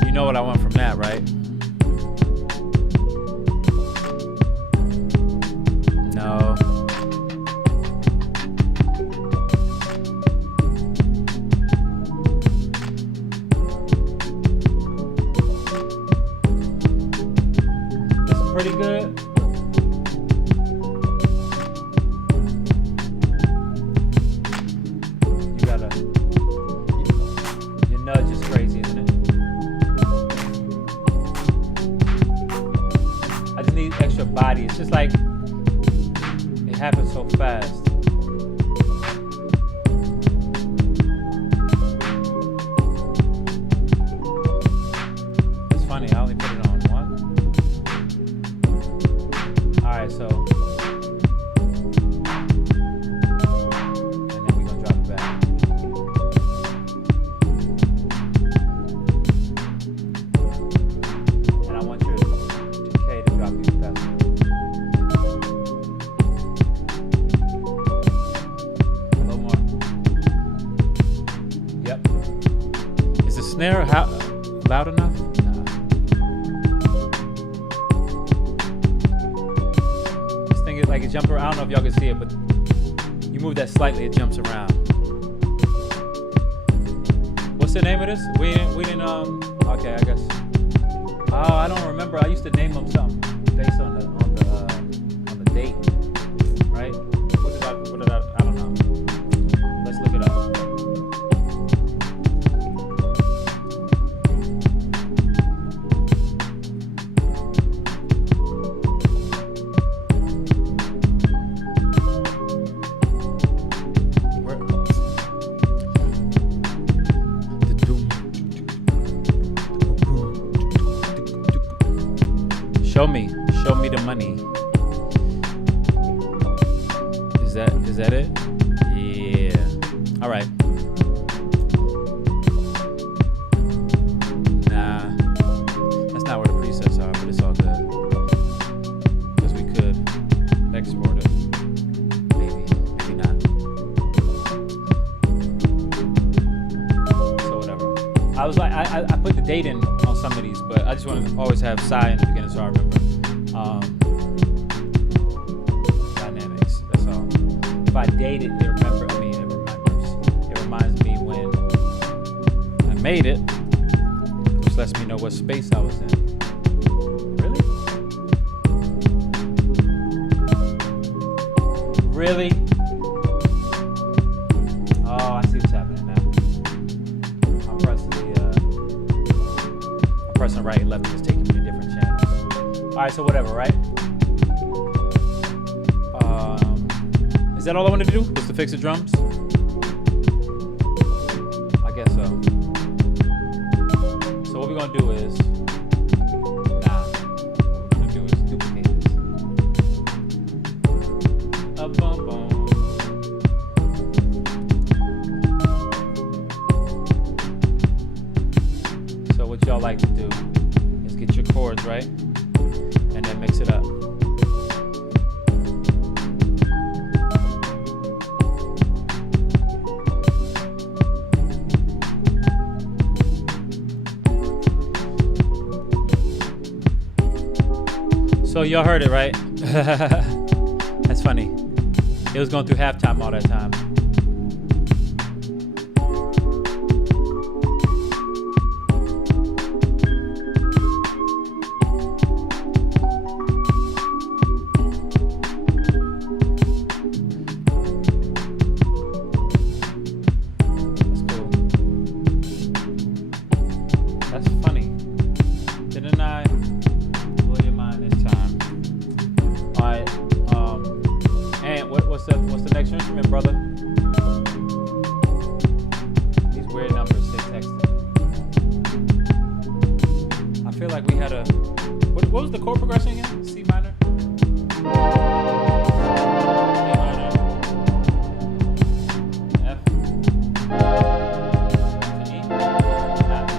You know what I want from that, right? No. Pretty good. You gotta. Your nudge is crazy, isn't it? I just need extra body. It's just like it happens so fast. It's funny. I only put it on one. Alright, so and then we're gonna drop it back. And I want your K to drop even faster. A little more. Yep. Is the snare loud enough? Like it jumps around. I don't know if y'all can see it, but you move that slightly, it jumps around. What's the name of this? We didn't okay, I guess. Oh, I don't remember. I used to name them something based on the date, right? What did I don't know. Let's look it up. Show me the money. Is that it? Yeah. All right. Nah, that's not where the presets are, but it's all good because we could export it. Maybe not. So whatever. I was like, I put the date in on some of these, but I just want to always have psi in the beginning so I remember. Dynamics, that's all. If I date it, it reminds me when I made it, which lets me know what space I was in. Really? Oh, I see what's happening now. I'm pressing right and left, and it's taking me to different channels. Alright, so whatever, right? Is that all I wanted to do? Was to fix the drums? I guess so. So what we're gonna do is duplicate this. Boom. So what y'all like to do is get your chords right and then mix it up. So y'all heard it, right? That's funny. It was going through halftime all that time. That's buy it. And what's the next instrument, brother? These weird numbers say texting. I feel like we had a what was the chord progression again? C minor. A minor. F. To E. Not E.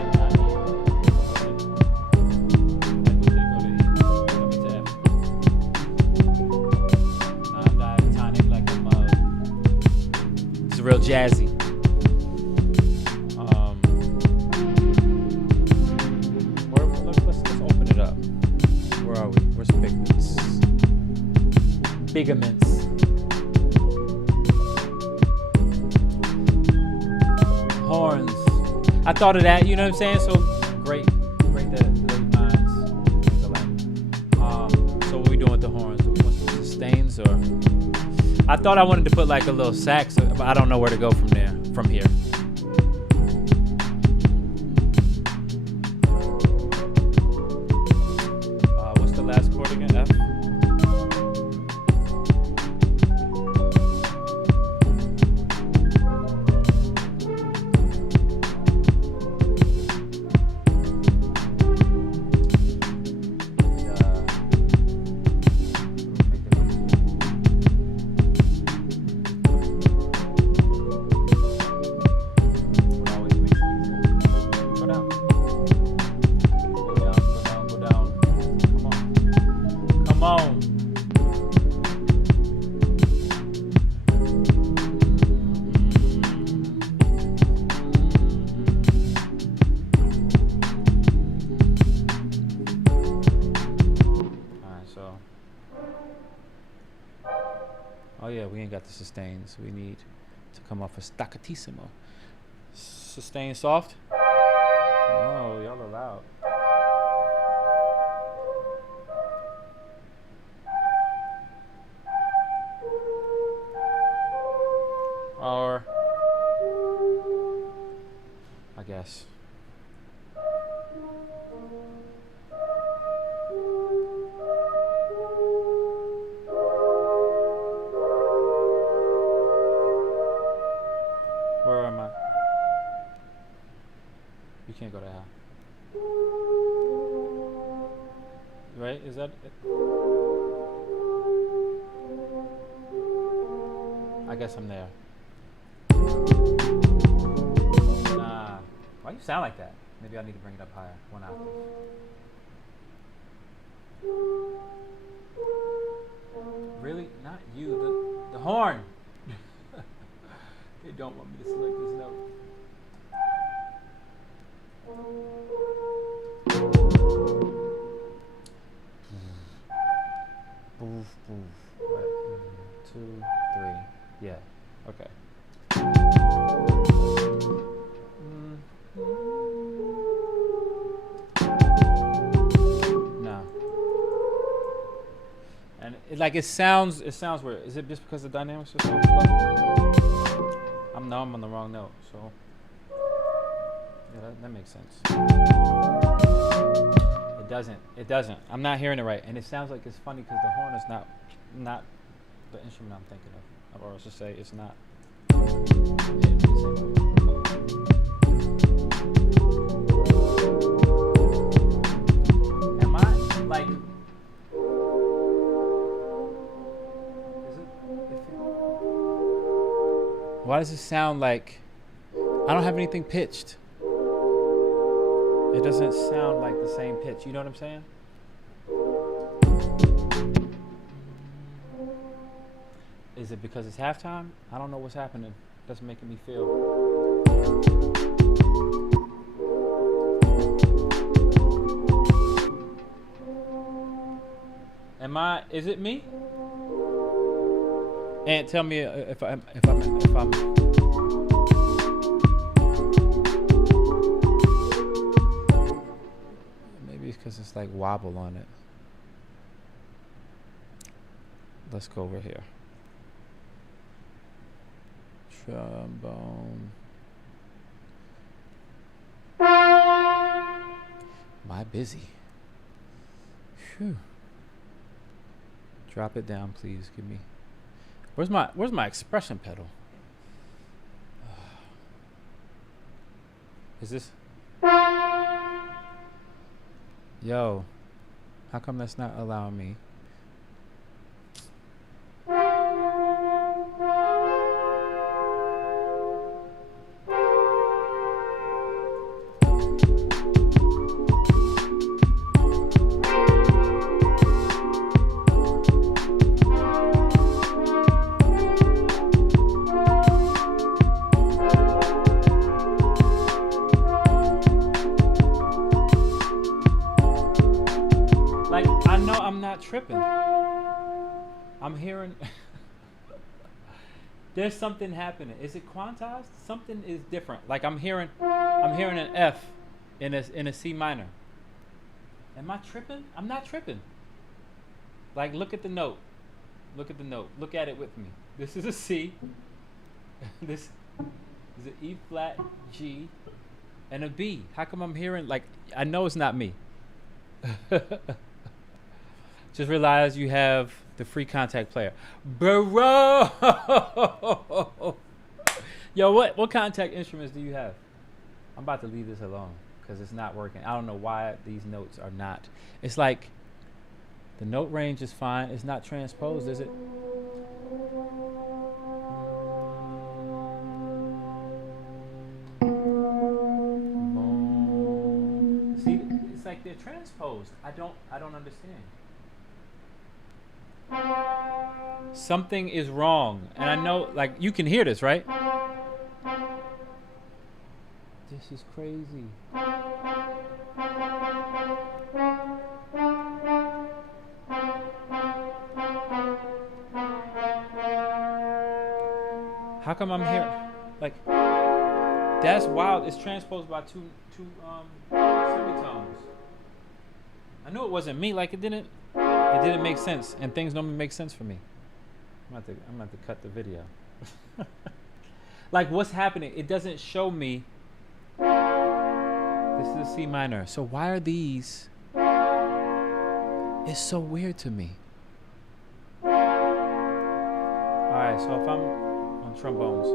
Real jazzy. Let's open it up. Where are we? Where's pigments? Bigaments. Horns. I thought of that. You know what I'm saying? So great that minds think alike. So what we doing with the horns? Do we want some sustains or? I thought I wanted to put like a little sax, but I don't know where to go from here. What's the last chord again? F? Oh yeah, we ain't got the sustains. We need to come off a staccatissimo. Sustain soft? No, y'all are loud. Or I guess. Where am I? You can't go that high. Right? Is that it? I guess I'm there. Nah. Why you sound like that? Maybe I need to bring it up higher. One octave. Really? Not you. The horn. They don't want me to select this note. Boof, boof. Right. 2, 3. Yeah. Okay. No. And it sounds weird. Is it just because the dynamics are so low? I'm on the wrong note, so yeah, that makes sense. It doesn't. I'm not hearing it right, and it sounds like it's funny because the horn is not the instrument I'm thinking of, or I should say, it's not. Am I like? Why does it sound like I don't have anything pitched? It doesn't sound like the same pitch. You know what I'm saying? Is it because it's halftime? I don't know what's happening. That's making me feel. Is it me? And tell me if I'm. Maybe it's because it's like wobble on it. Let's go over here. Trombone. Am I busy? Phew. Drop it down, please. Give me. Where's my expression pedal? Is this? Yo, how come that's not allowing me? Tripping. I'm hearing there's something happening. Is it quantized? Something is different. Like I'm hearing an F in a C minor. Am I tripping? I'm not tripping. Like look at the note. Look at the note. Look at it with me. This is a C. This is an E flat G and a B. How come I'm hearing like I know it's not me. Just realize you have the free contact player. Bro! Yo, what contact instruments do you have? I'm about to leave this alone because it's not working. I don't know why these notes are not. It's like the note range is fine. It's not transposed, is it? See, it's like they're transposed. I don't understand. Something is wrong, and I know, like, you can hear this, right? This is crazy. How come I'm here? Like, that's wild. It's transposed by two semitones. I knew it wasn't me. Like, it didn't make sense, and things don't make sense for me. I'm about to cut the video. Like, what's happening? It doesn't show me. This is a C minor. So why are these? It's so weird to me. All right, so if I'm on trombones,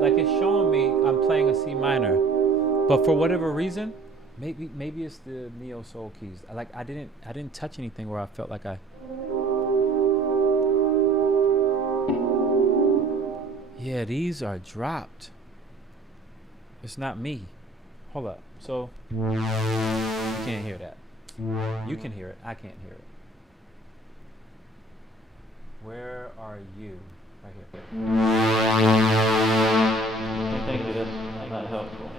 like it's showing me I'm playing a C minor, but for whatever reason, maybe it's the neo soul keys. I didn't touch anything where I felt like I. Yeah, these are dropped. It's not me. Hold up. So you can't hear that. You can hear it. I can't hear it. Where are you? Right here. Thank you. That's not helpful.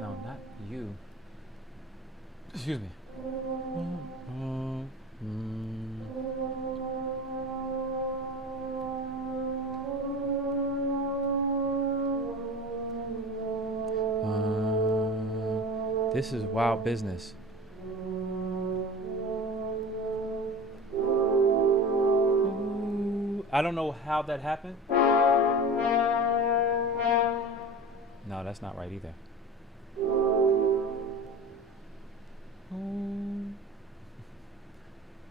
No, not you. Excuse me. This is wild business. I don't know how that happened. No, that's not right either.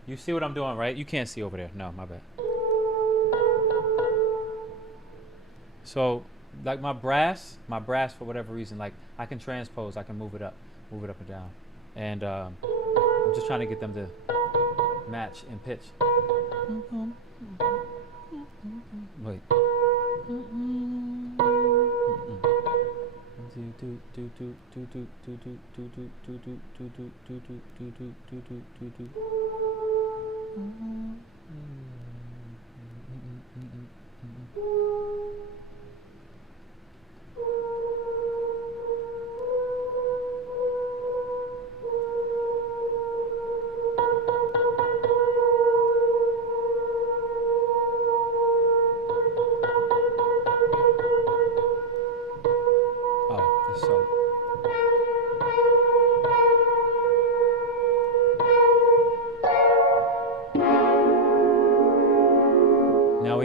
You see what I'm doing, right? You can't see over there. No, my bad. So, like my brass for whatever reason, like I can transpose, I can move it up and down. And I'm just trying to get them to match in pitch. Wait.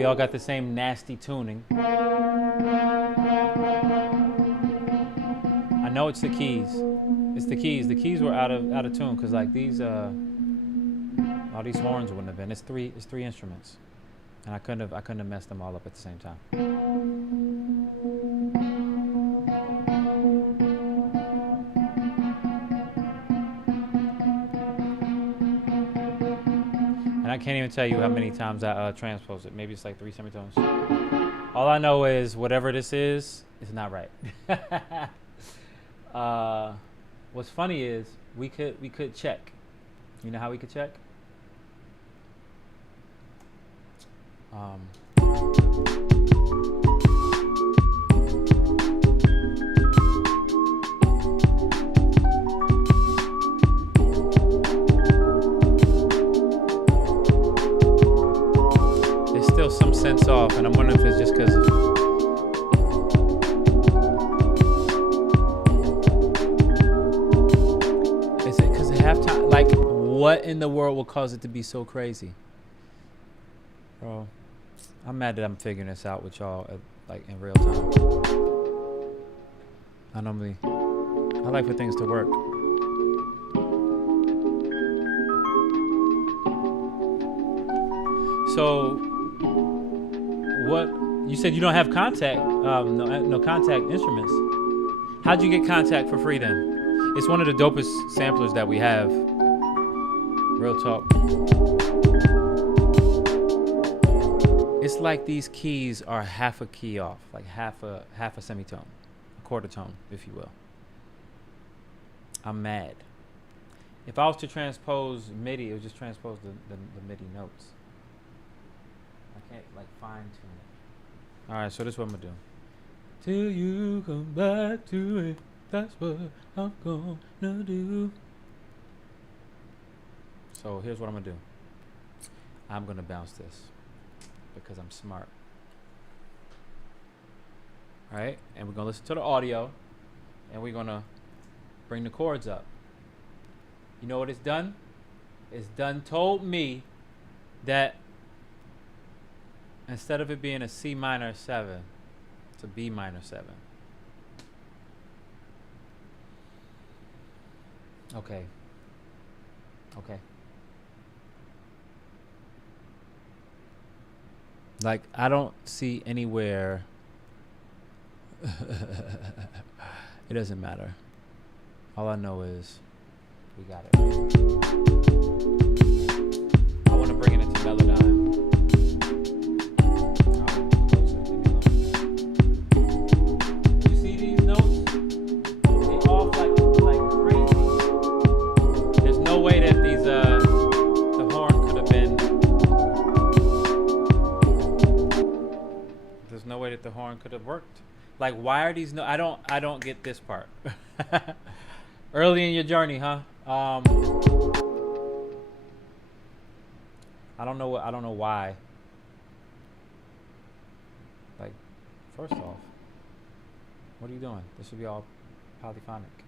we all got the same nasty tuning. I know it's the keys. It's the keys. The keys were out of tune because like these all these horns wouldn't have been. It's three instruments, and I couldn't have messed them all up at the same time. And I can't even tell you how many times I transposed it. Maybe it's like 3 semitones. All I know is whatever this is, it's not right. What's funny is we could check. You know how we could check? There's still some sense off, and I'm wondering if it's just because of halftime. Like, what in the world will cause it to be so crazy, bro? I'm mad that I'm figuring this out with y'all like in real time. I like for things to work. So what you said, you don't have contact, no contact instruments. How'd you get contact for free then? It's one of the dopest samplers that we have. Real talk. It's like these keys are half a key off, like half a semitone, a quarter tone, if you will. I'm mad. If I was to transpose MIDI, it would just transpose the MIDI notes. I can't like fine tune it. All right, so this is what I'm gonna do. Till you come back to it. That's what I'm gonna do. So here's what I'm gonna do. I'm gonna bounce this because I'm smart. All right, and we're gonna listen to the audio, and we're gonna bring the chords up. You know what it's done? It's done told me that instead of it being a C minor 7, it's a B minor 7. Okay. Like, I don't see anywhere. It doesn't matter. All I know is we got it. I want to bring it into Melodyne. You see these notes? They off like crazy. There's no way that these the horn could have been. There's no way that the horn could have worked. Like, why are these I don't get this part. Early in your journey, huh? I don't know why. Like, first off, what are you doing? This should be all polyphonic.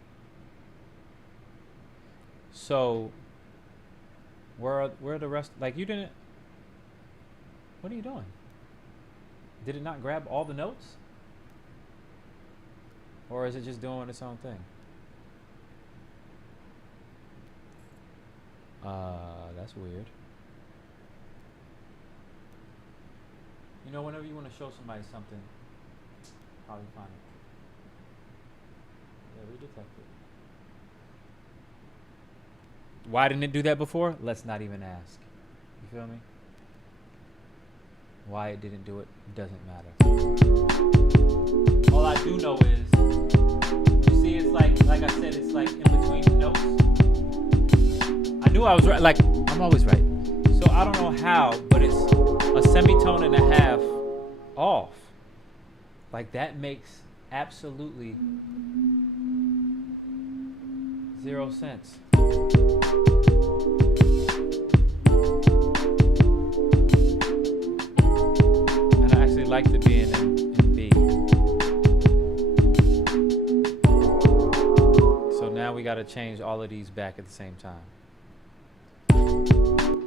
So, where are the rest? Like, you didn't. What are you doing? Did it not grab all the notes? Or is it just doing its own thing? That's weird. You know, whenever you want to show somebody something polyphonic, yeah, we detect it. Why didn't it do that before? Let's not even ask. You feel me? Why it didn't do it doesn't matter. All I do know is, you see, it's like I said, it's like in between notes. I knew I was right. Like, I'm always right. So I don't know how, but it's a semitone and a half off. Like, that makes absolutely 0 sense. And I actually like the being in B. So now we got to change all of these back at the same time.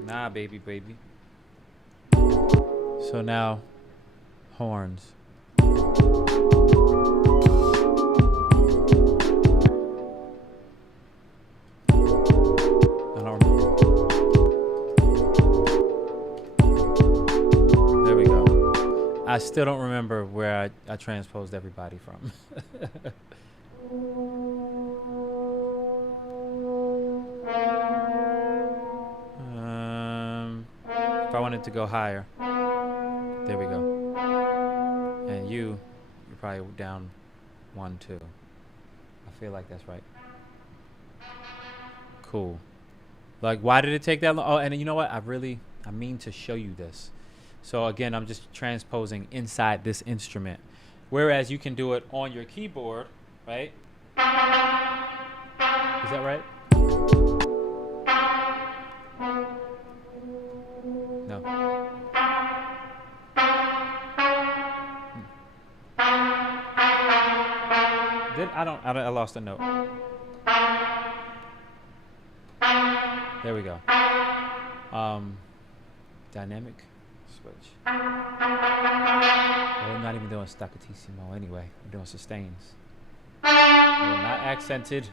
Nah, baby. So now, horns. There we go. I still don't remember where I transposed everybody from. If I wanted to go higher, there we go. And you're probably down 1, 2. I feel like that's right. Cool. Like, why did it take that long? Oh, and you know what? I mean to show you this. So again, I'm just transposing inside this instrument. Whereas you can do it on your keyboard, right? Is that right? No. I lost a note. There we go. Dynamic switch. Well, I'm not even doing staccatissimo anyway. I'm doing sustains. Well, not accented.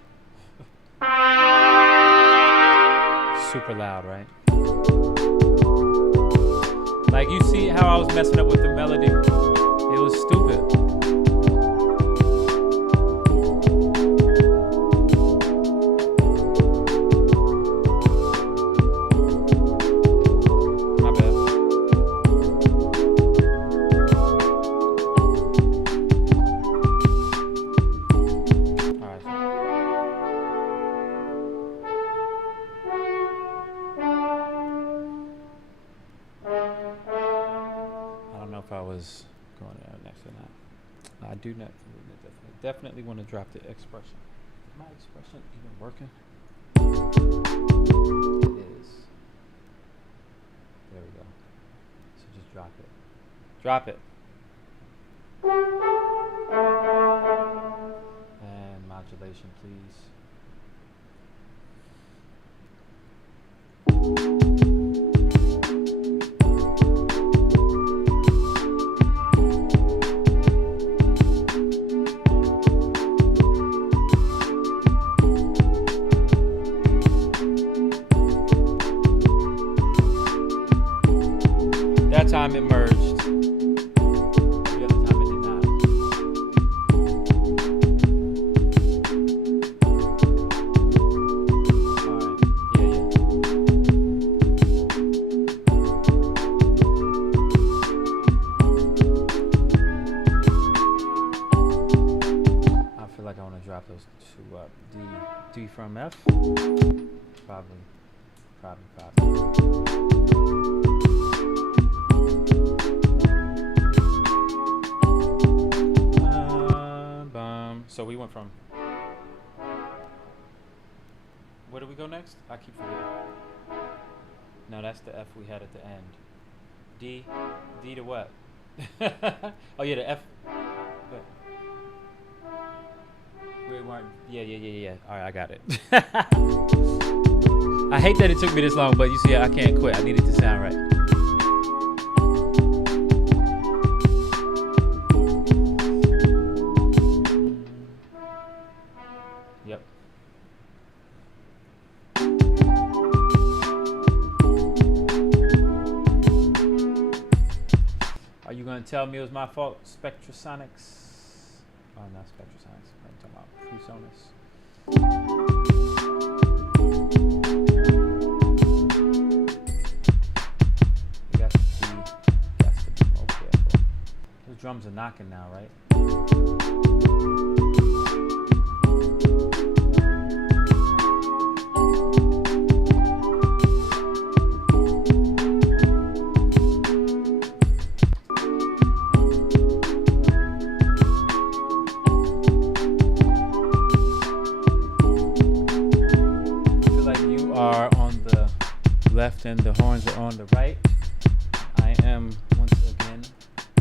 Super loud, right? Like, you see how I was messing up with the melody? It was stupid. I do not definitely want to drop the expression. Is my expression even working? It is. There we go. So just drop it. Drop it. And modulation, please. Time it merged. The other time it did not. Alright, yeah. I feel like I want to drop those two up. D from F? Probably. So we went from, where do we go next? I keep forgetting. No, that's the F we had at the end. D to what? Oh yeah, the F. We weren't. Yeah. All right, I got it. I hate that it took me this long, but you see, I can't quit. I need it to sound right. Tell me it was my fault. Spectrasonics. Oh, not Spectrasonics. I'm talking about PreSonus. You got to be more careful. The drums are knocking now, right? And the horns are on the right. I am once again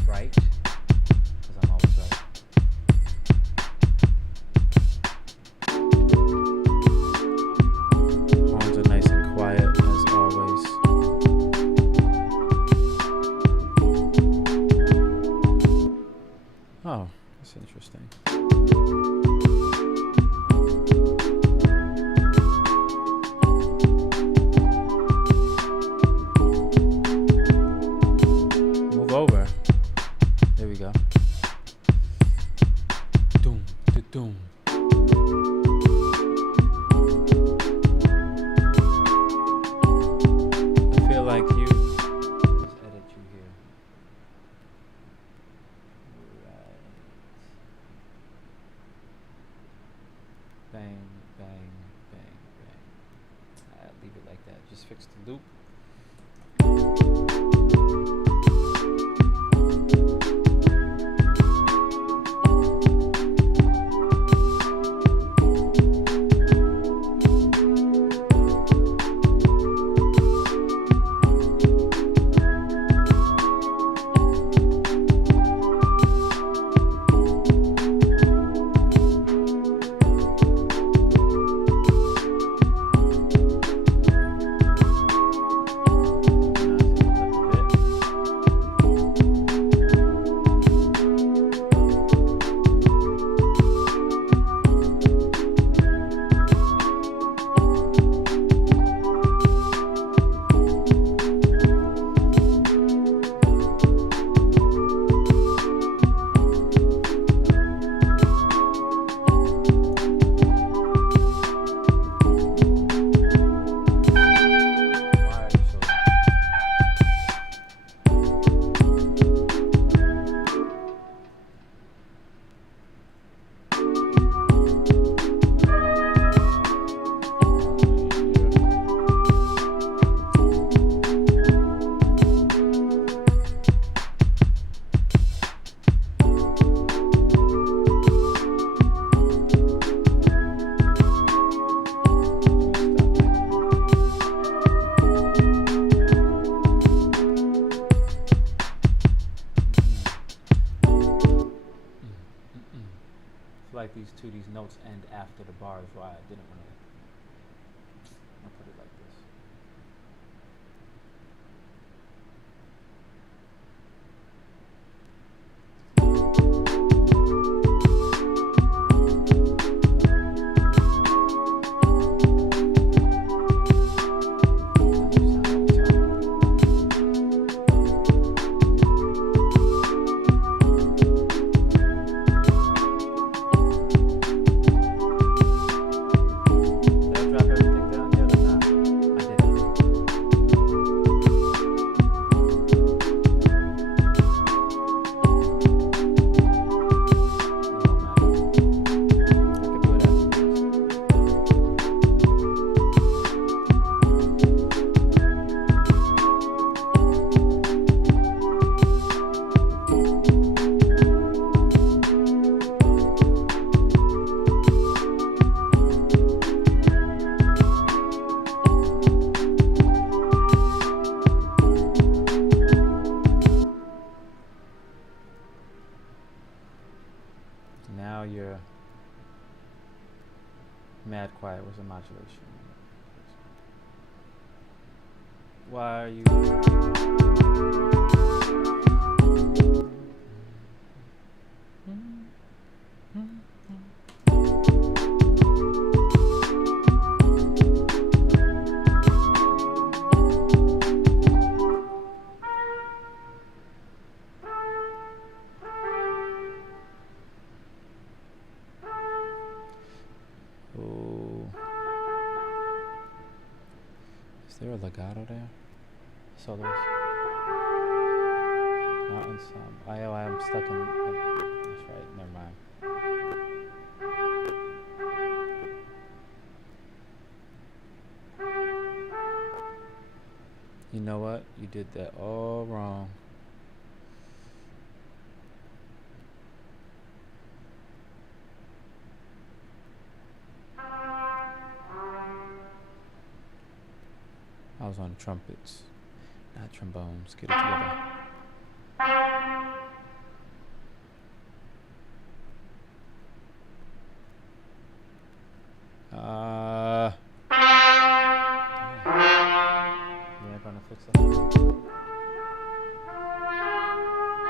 right, because I'm always right. Horns are nice and quiet as always. bang, bang, bang. Leave it like that. Just fix the loop. Like these notes end after the bars, why I didn't want to put it like this. Now you're mad quiet. Where's the modulation? Why are you? Is there a legato there? Solos. Not ensemble. I'm stuck in. That's right. Never mind. You know what? You did that all wrong. I was on trumpets, not trombones. Get it together. Yeah, gonna fix that.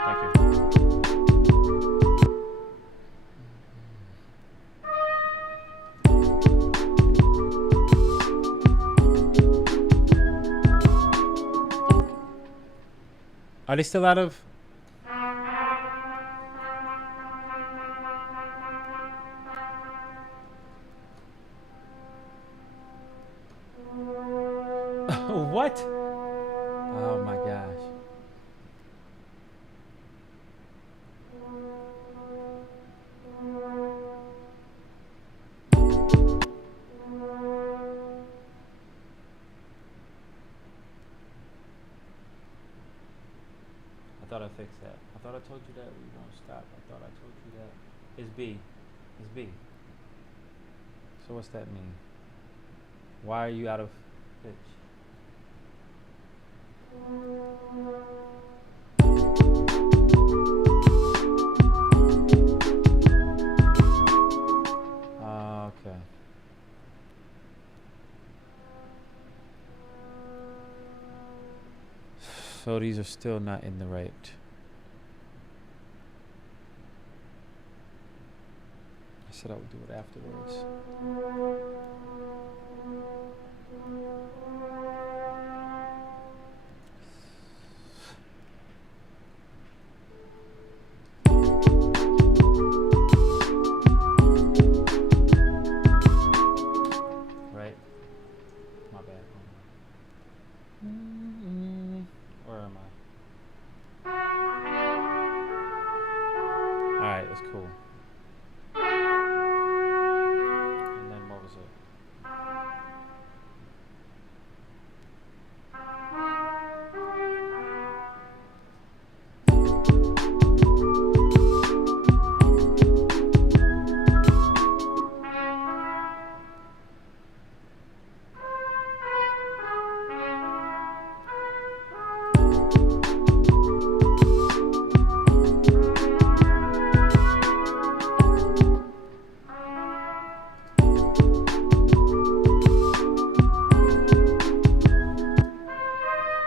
Thank you. Are they still out of? What? Oh my gosh. fix that. I thought I told you that. We don't stop. I thought I told you that. It's B. It's B. So what's that mean? Why are you out of pitch? Okay. So these are still not in the right. I said I would do it afterwards. Right? My bad. Where am I? Alright, that's cool. And then what was it?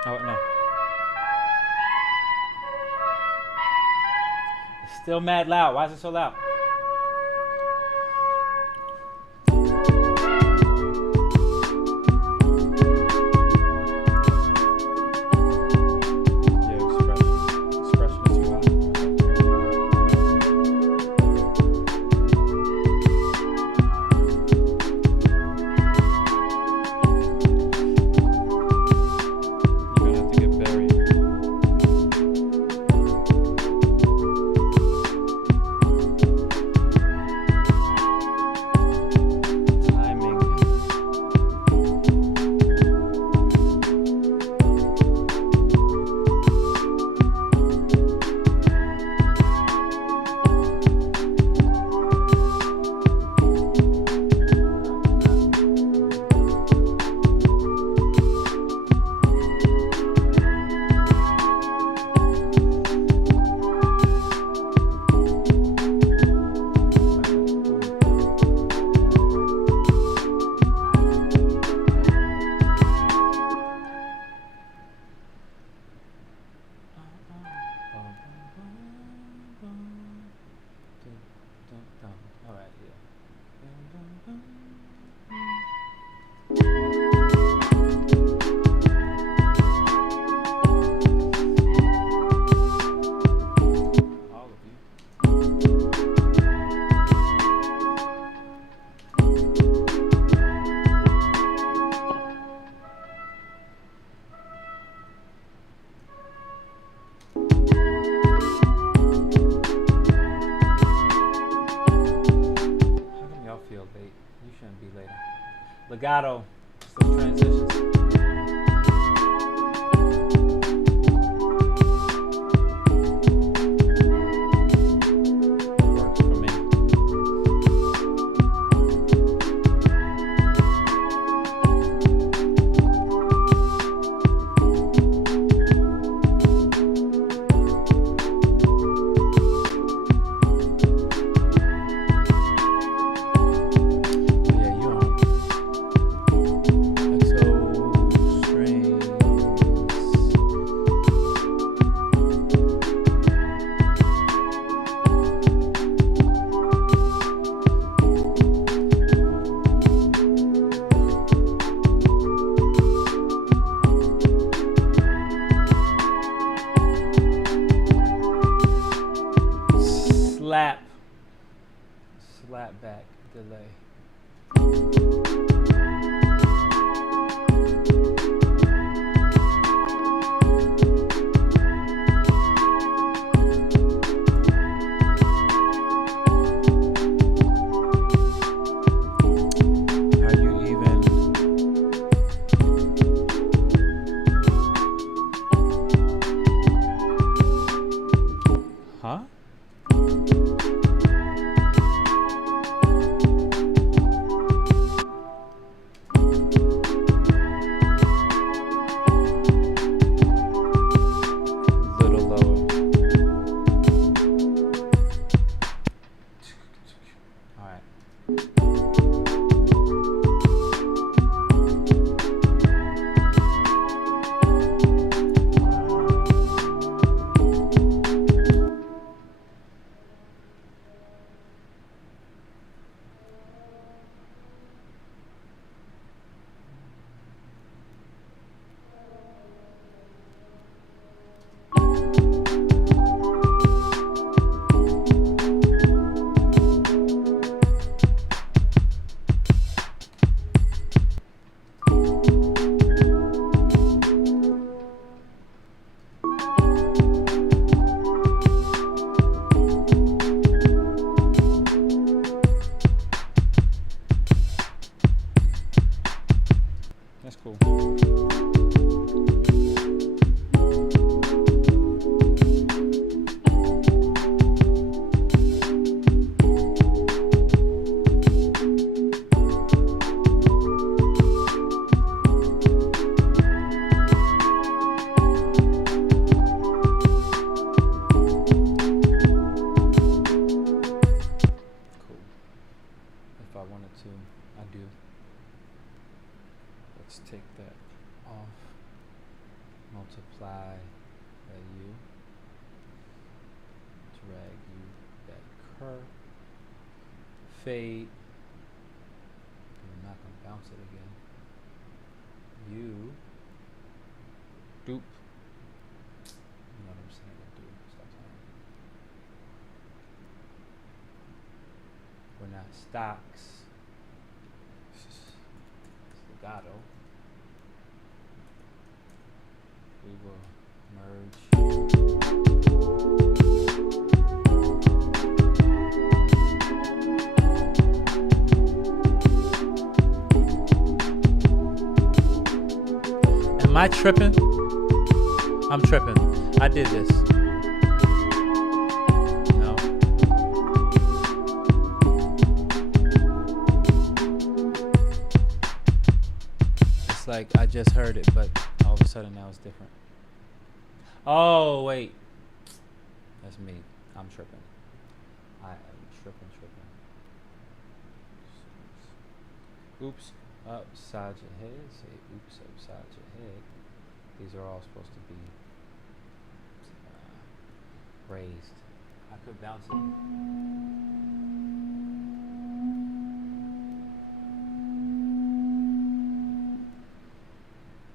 Oh, no. It's still mad loud. Why is it so loud? Your expression is too loud. You're gonna have to get buried. Timing. All right, yeah. All of you. How come y'all feel late? You shouldn't be later. Legato. Some transitions. Works for me. Yeah, you're on. Exos. That's cool. Take that off, multiply that U, drag U, that curve, fade, I'm not going to bounce it again, U, doop, you know what I'm saying, doop, stop saying. We're not stocks, legato. We will merge. Am I tripping? I'm tripping. I did this. No. It's like I just heard it, but all of a sudden now it's different. Oh, wait. That's me. I'm tripping. I am tripping. Oops. Upside your head. Say oops upside your head. These are all supposed to be raised. I could bounce it.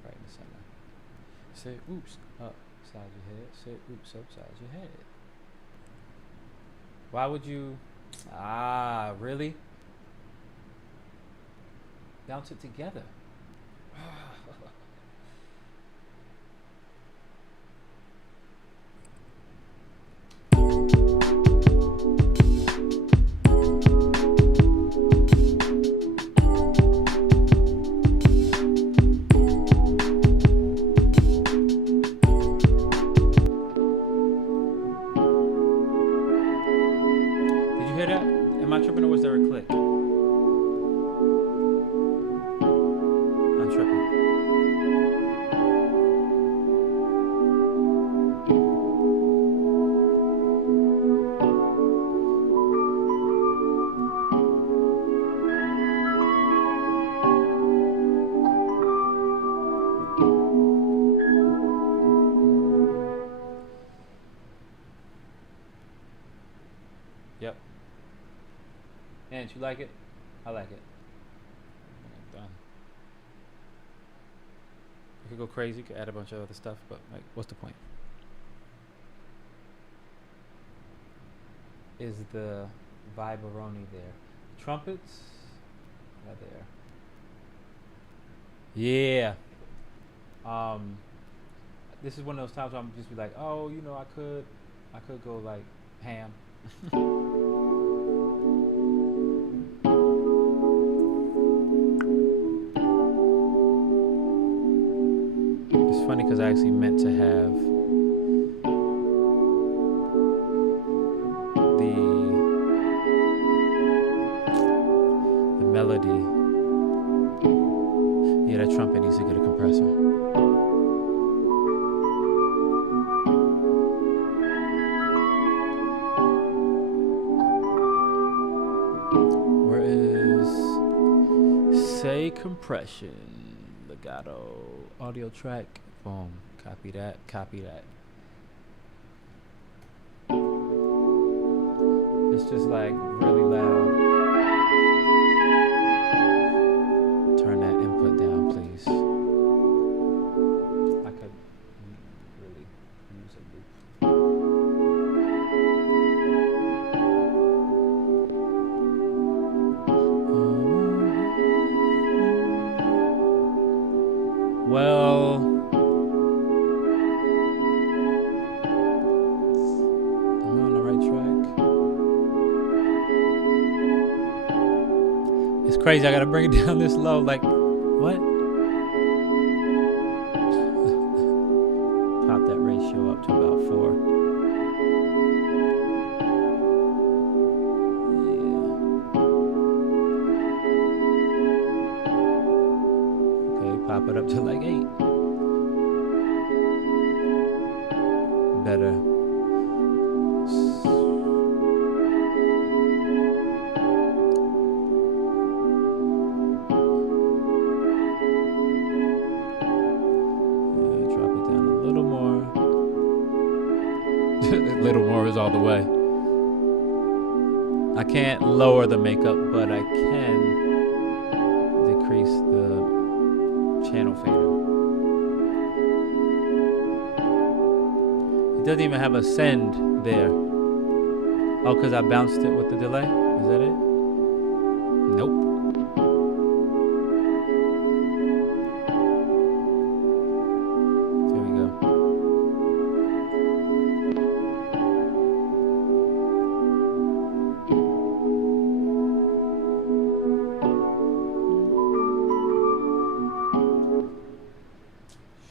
Right in the center. Say oops upside your head. Say oops upside your head. Why would you? Really? Bounce it together. Am I tripping or was there a click? I'm tripping. Yep. And you like it? I like it. Done. You could go crazy, you could add a bunch of other stuff, but like, what's the point? Is the vibroni there? Trumpets? Right there. Yeah. This is one of those times where I'm just be like, oh, you know, I could go like ham. It's funny because I actually meant to have the melody. Yeah, that trumpet needs to get a compressor. Where is say compression? Legato audio track. Boom. Copy that. Copy that. It's just like really loud. Turn that input down, please. I could really use a loop. Well, am I on the right track? It's crazy. I gotta bring it down this low. Like, what? ratio up to about 4. Yeah. Okay, pop it up to like 8. Better. Little more is all the way. I can't lower the makeup, but I can decrease the channel fader. It doesn't even have a send there. Oh, because I bounced it with the delay? Is that it? Nope. Here we go.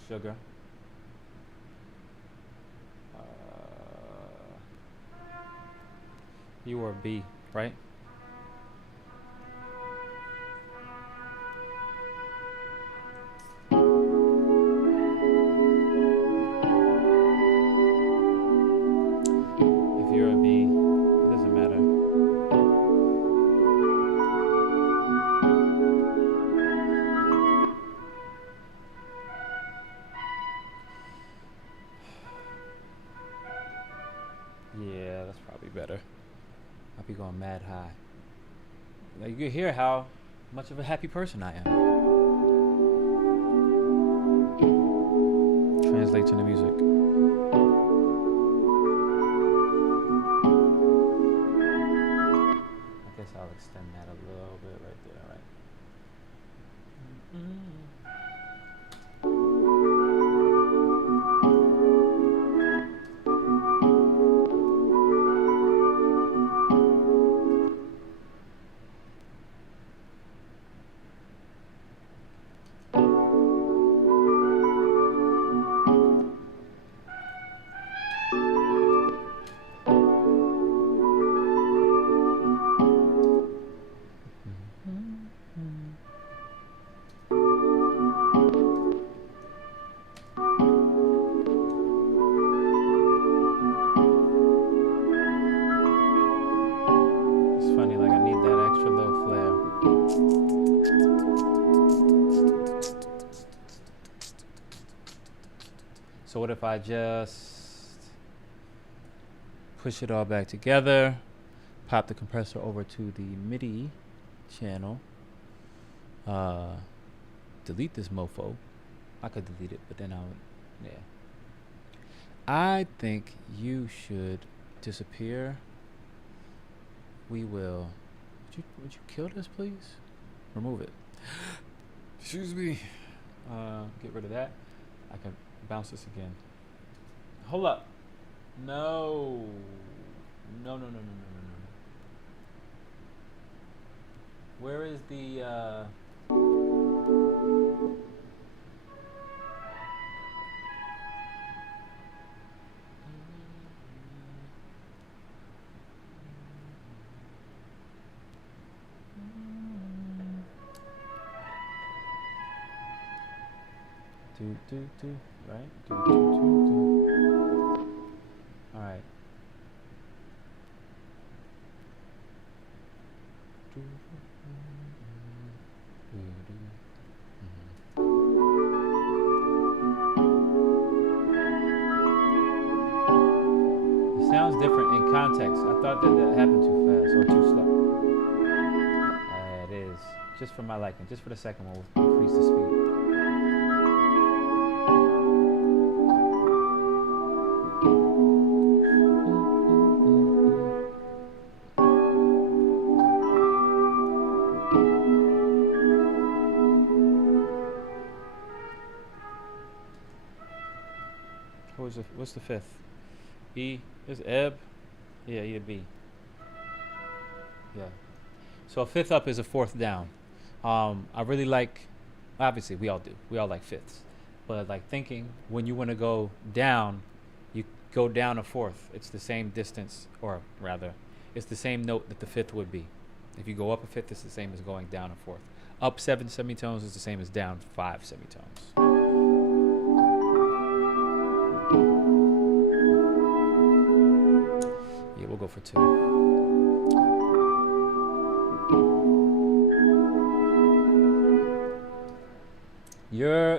Sugar. You or B, right? If you're a B, it doesn't matter. Yeah, that's probably better. I'll be going mad high. Like, you can hear how much of a happy person I am. Translate to the music. I guess I'll extend that a little bit right there, right? So what if I just push it all back together, pop the compressor over to the MIDI channel, delete this mofo. I could delete it, but then yeah. I think you should disappear. We will. Would you kill this, please? Remove it. Excuse me. Get rid of that. I can bounce this again. Hold up. No. No. Where is the do, right? Do. All right. It sounds different in context. I thought that happened too fast or too slow. It is. Just for my liking. Just for the second one, we'll increase the speed. What's the fifth? E is ebb. Yeah, E to B. Yeah. So a fifth up is a fourth down. I really like. Obviously, we all do. We all like fifths. But like thinking when you want to go down, go down a fourth. It's the same distance, or rather, it's the same note that the fifth would be. If you go up a fifth, it's the same as going down a fourth. Up 7 semitones is the same as down 5 semitones. Yeah, we'll go for 2.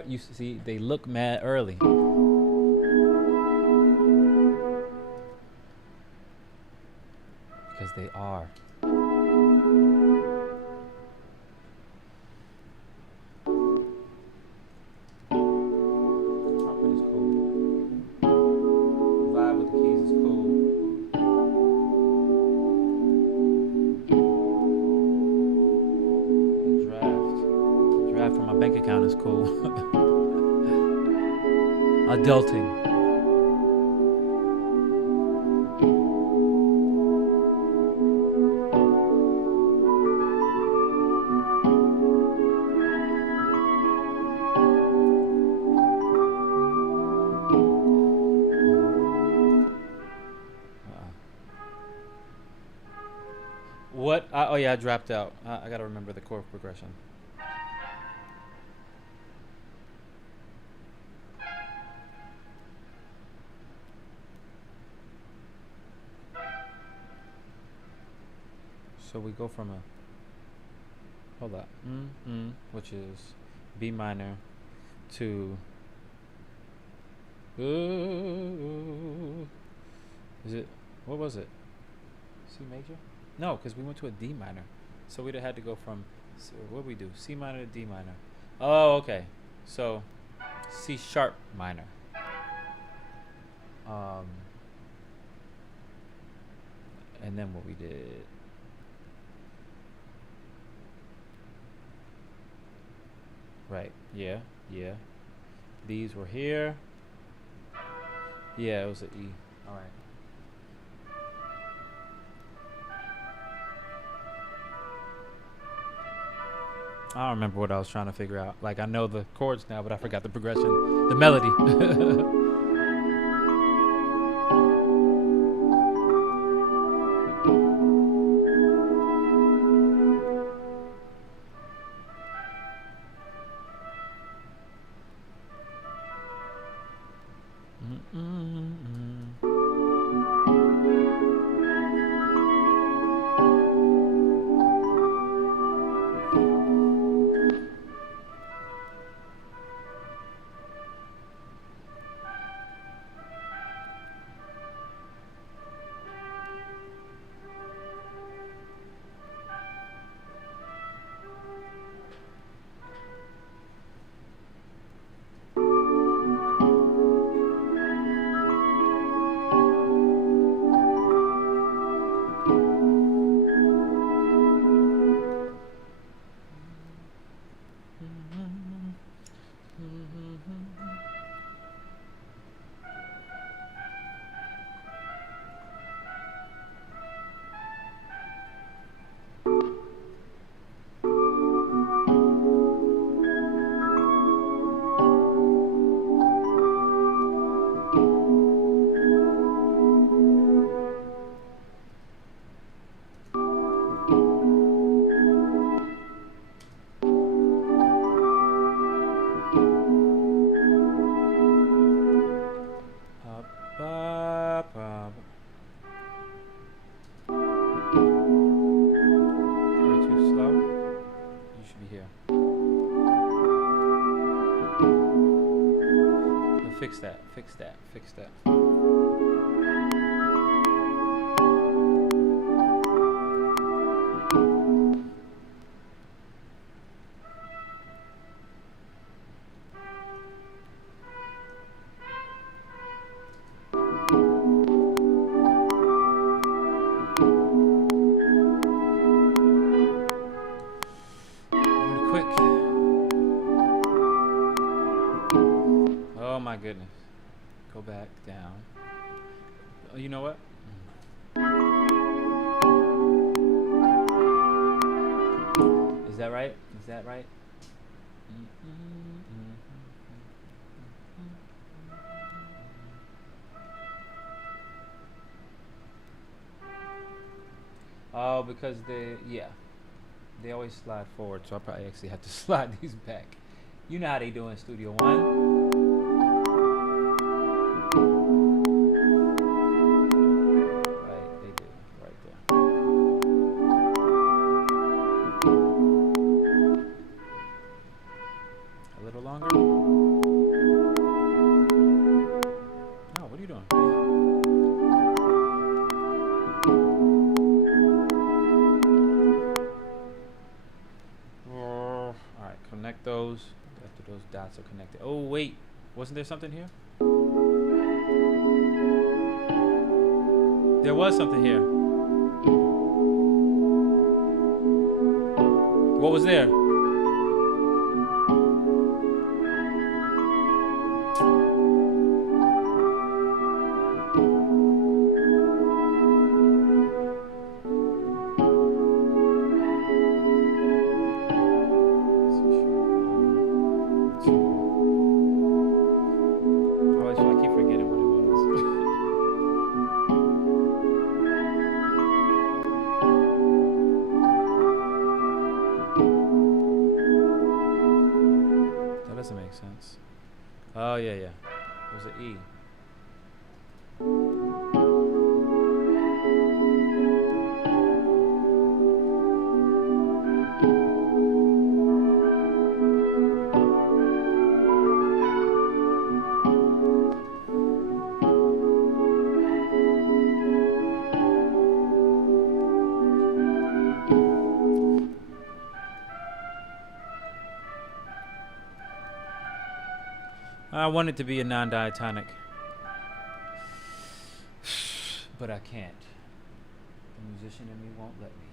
You see, they look mad early. Because they are. Trumpet is cool. Vibe with the keys is cool. The draft from my bank account is cool. Adulting. What? Oh yeah, I dropped out. I gotta remember the chord progression. So we go from a, hold up, which is B minor, to, is it, what was it? C major? No, because we went to a D minor. So we'd have had to go from, what did we do? C minor to D minor. Oh, okay. So C sharp minor. And then what we did. Right, yeah. These were here. Yeah, it was an E. All right. I don't remember what I was trying to figure out. Like, I know the chords now, but I forgot the progression, the melody. Fix that. Really quick. Oh my goodness. Go back down. Oh, you know what? Is that right? Is that right? No, because they always slide forward, so I probably actually have to slide these back. You know how they do in Studio One. Right, they do right there. A little longer. No, what are you doing? All right, connect those. After those dots are connected. Oh wait, wasn't there something here? There was something here. What was there? I keep forgetting what it was. That doesn't make sense. Oh yeah, yeah. There's an E. I want it to be a non-diatonic, but I can't. The musician in me won't let me.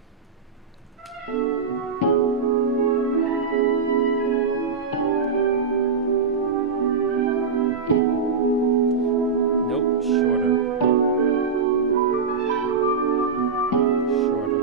Nope, shorter. Shorter.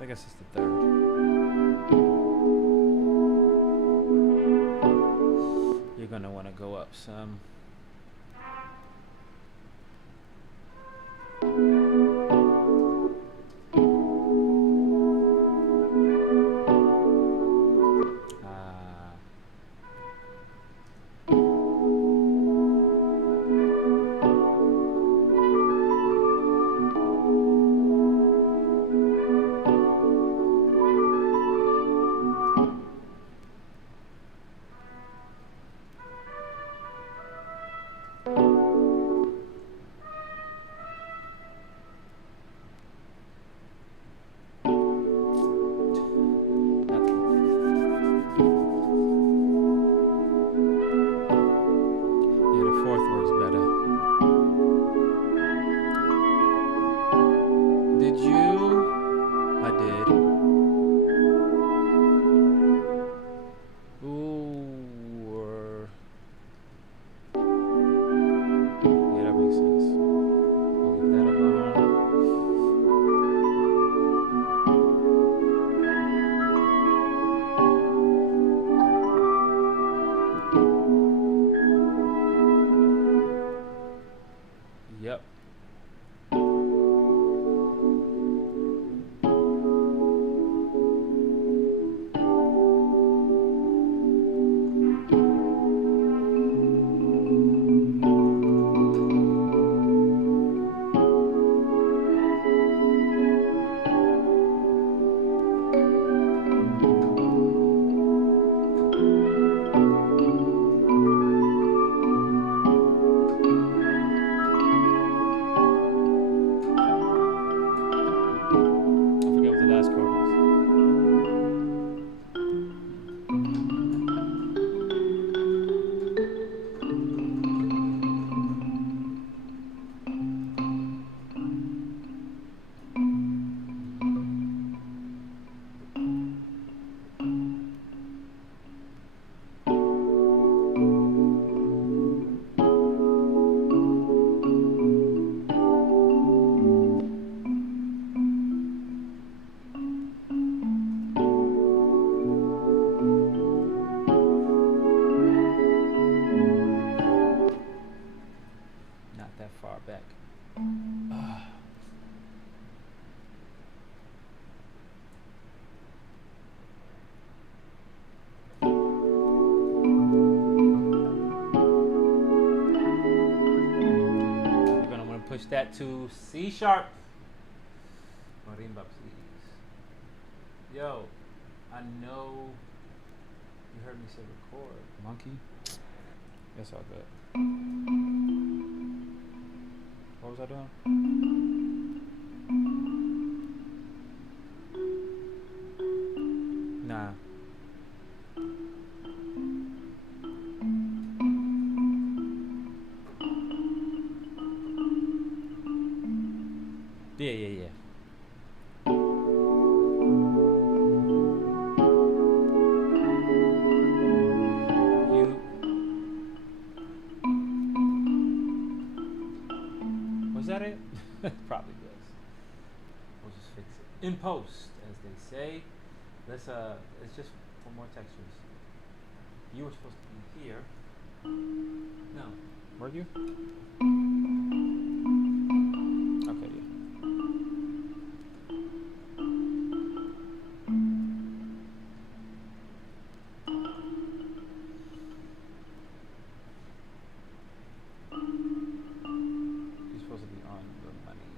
I guess it's the third. You're gonna want to go up some. that to C sharp. Marimba, please. Yo, I know you heard me say record. Monkey? That's all good. What was I doing? Nah. Yeah. Was that it? Probably was. We'll just fix it in post, as they say. Let's just for more textures. You were supposed to be here. No. Were you? Okay, yeah. You're supposed to be on the money.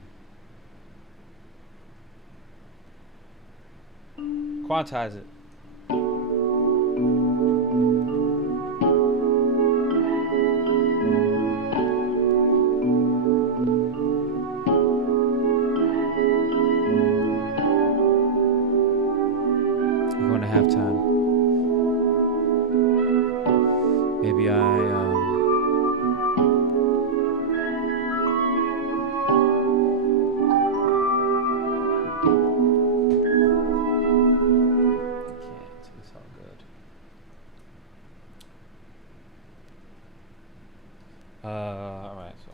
Quantize it. Going to halftime. Maybe can't. It's all good. All right. So.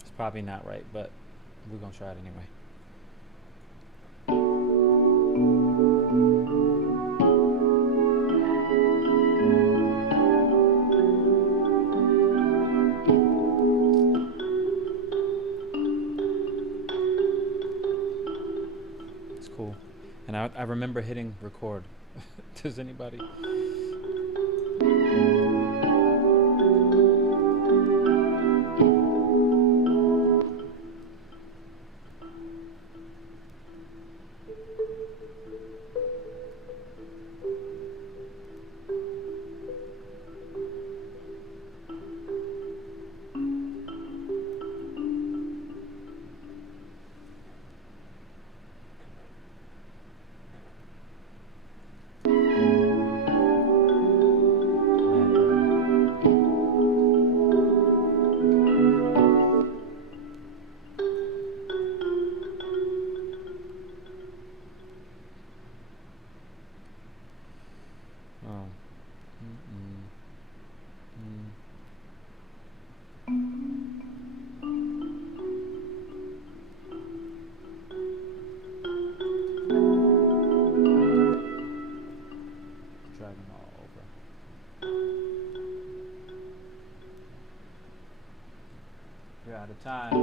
It's probably not right, but we're gonna try it anyway. It's cool. And I remember hitting record. Does anybody? Oh. Dragging all over. You're out of time.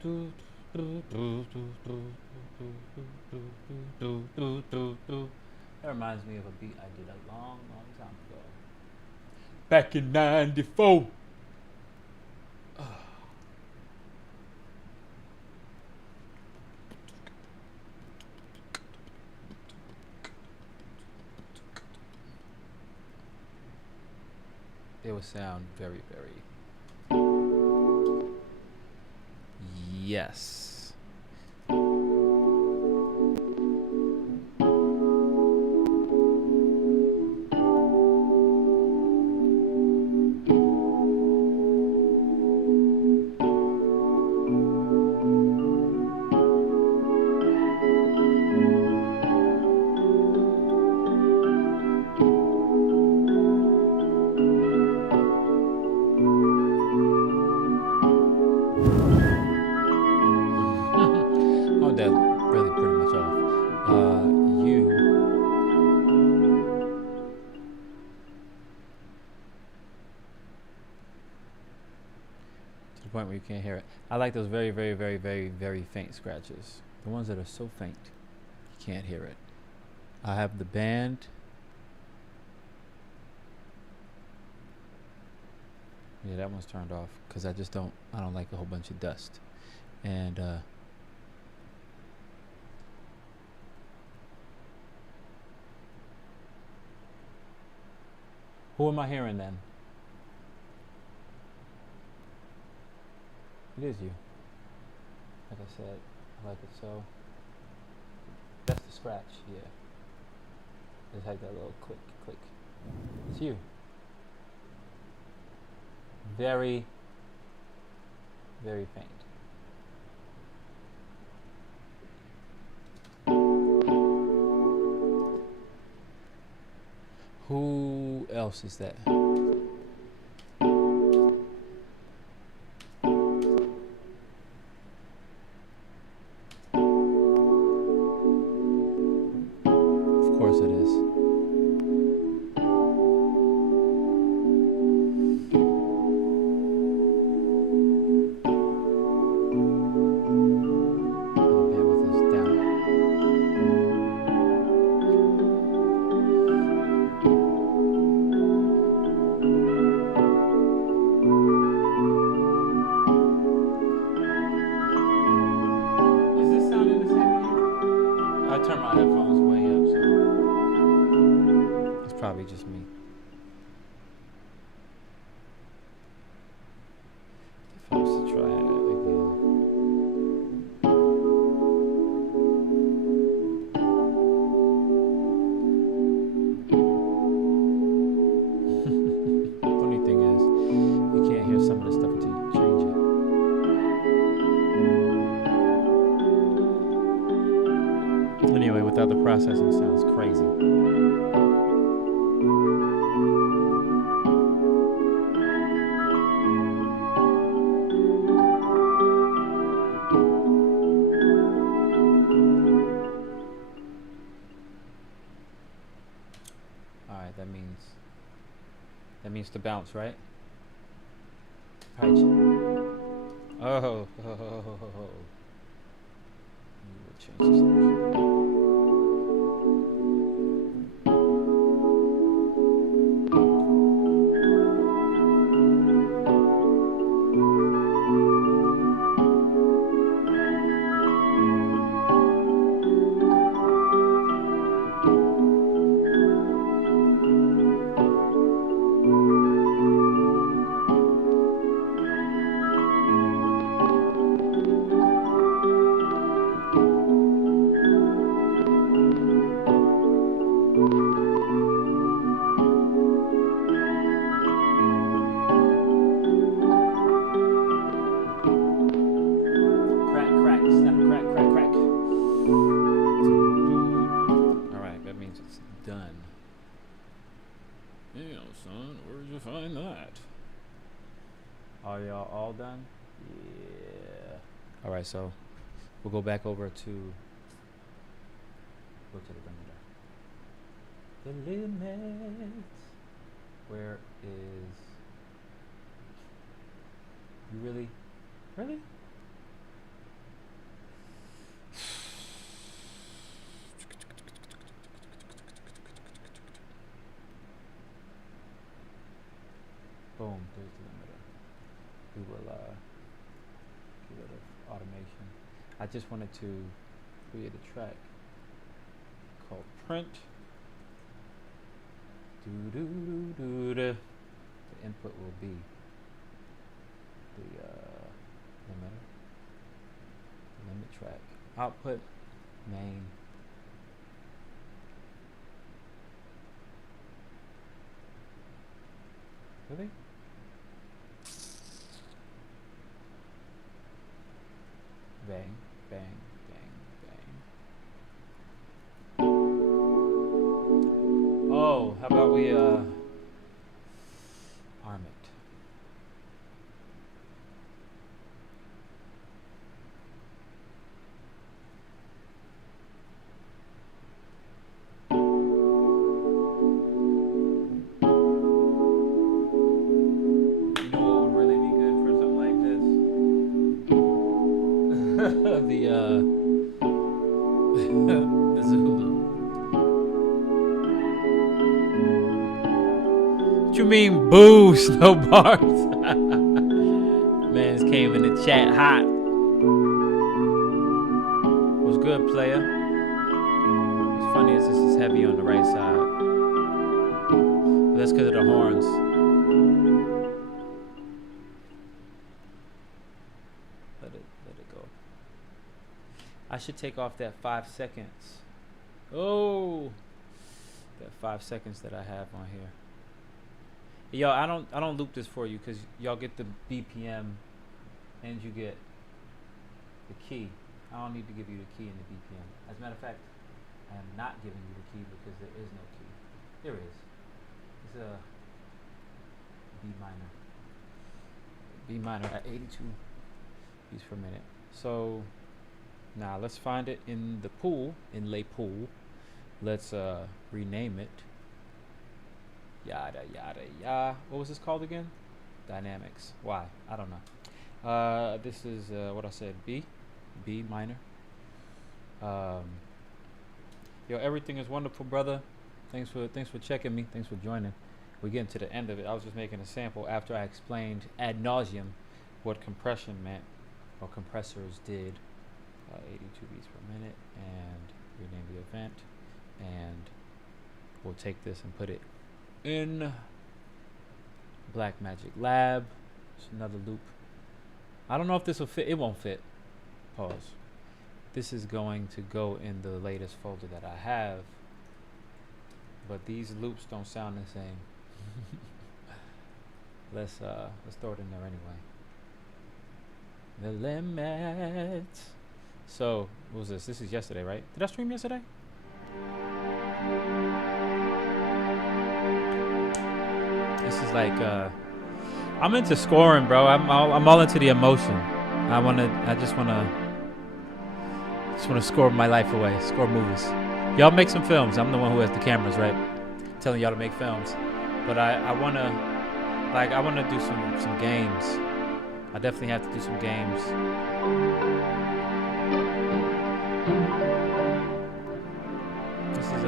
That reminds me of a beat I did a long time ago. Back in '94. It would sound very, very. Yes. Oh, that really pretty much off. You. To the point where you can't hear it. I like those very, very, very, very, very faint scratches. The ones that are so faint, you can't hear it. I have the band. Yeah, that one's turned off because I don't like a whole bunch of dust. And who am I hearing then? It is you. Like I said, I like it so. That's the scratch, yeah. Just like that little click, click. It's you. Very, very faint. Who else is that? Of course it is. I turned my headphones way up, so it's probably just me. If I was to try it again. Funny thing is, you can't hear some of this stuff until you change it. Anyway, without the processing, it sounds crazy. All right, that means to bounce, right? Right. Oh. We'll change this. Are y'all all done? Yeah. All right, so we'll go back over to the limiter. The limits. Where is? You really? Boom, there's the limiter. We will get rid of automation. I just wanted to create a track called print. The input will be the limiter, the limit track. Output main. Really? Bang, bang, bang, bang. Oh, how about we arm it? You know what would really be good for something like this? The Zulu. What you mean, boo, Snow Bars? Man's came in the chat hot. What's good, player? What's funny is this is heavy on the right side. But that's because of the horns. Let it go. I should take off that 5 seconds. Oh, that 5 seconds that I have on here. Yo, I don't loop this for you because y'all get the BPM and you get the key. I don't need to give you the key and the BPM. As a matter of fact, I am not giving you the key because there is no key. There is. It's a B minor. B minor at 82 beats per minute. So now let's find it in the pool, inlay pool. Let's rename it. Yada yada yada. What was this called again? Dynamics. Why? I don't know. This is what I said. B minor. Yo, everything is wonderful, brother. Thanks for checking me. Thanks for joining. We're getting to the end of it. I was just making a sample after I explained ad nauseum what compression meant, or compressors did. 82 beats per minute, and rename the event, and we'll take this and put it in Blackmagic Lab. It's another loop. I don't know if this will fit. It won't fit. Pause. This is going to go in the latest folder that I have, but these loops don't sound the same. Let's throw it in there anyway. The limit. So what was this? This is yesterday, right? Did I stream yesterday? This is like I'm into scoring, bro. I'm all into the emotion. I just wanna score my life away. Score movies. Y'all make some films. I'm the one who has the cameras, right? Telling y'all to make films. But I wanna do some games. I definitely have to do some games. This is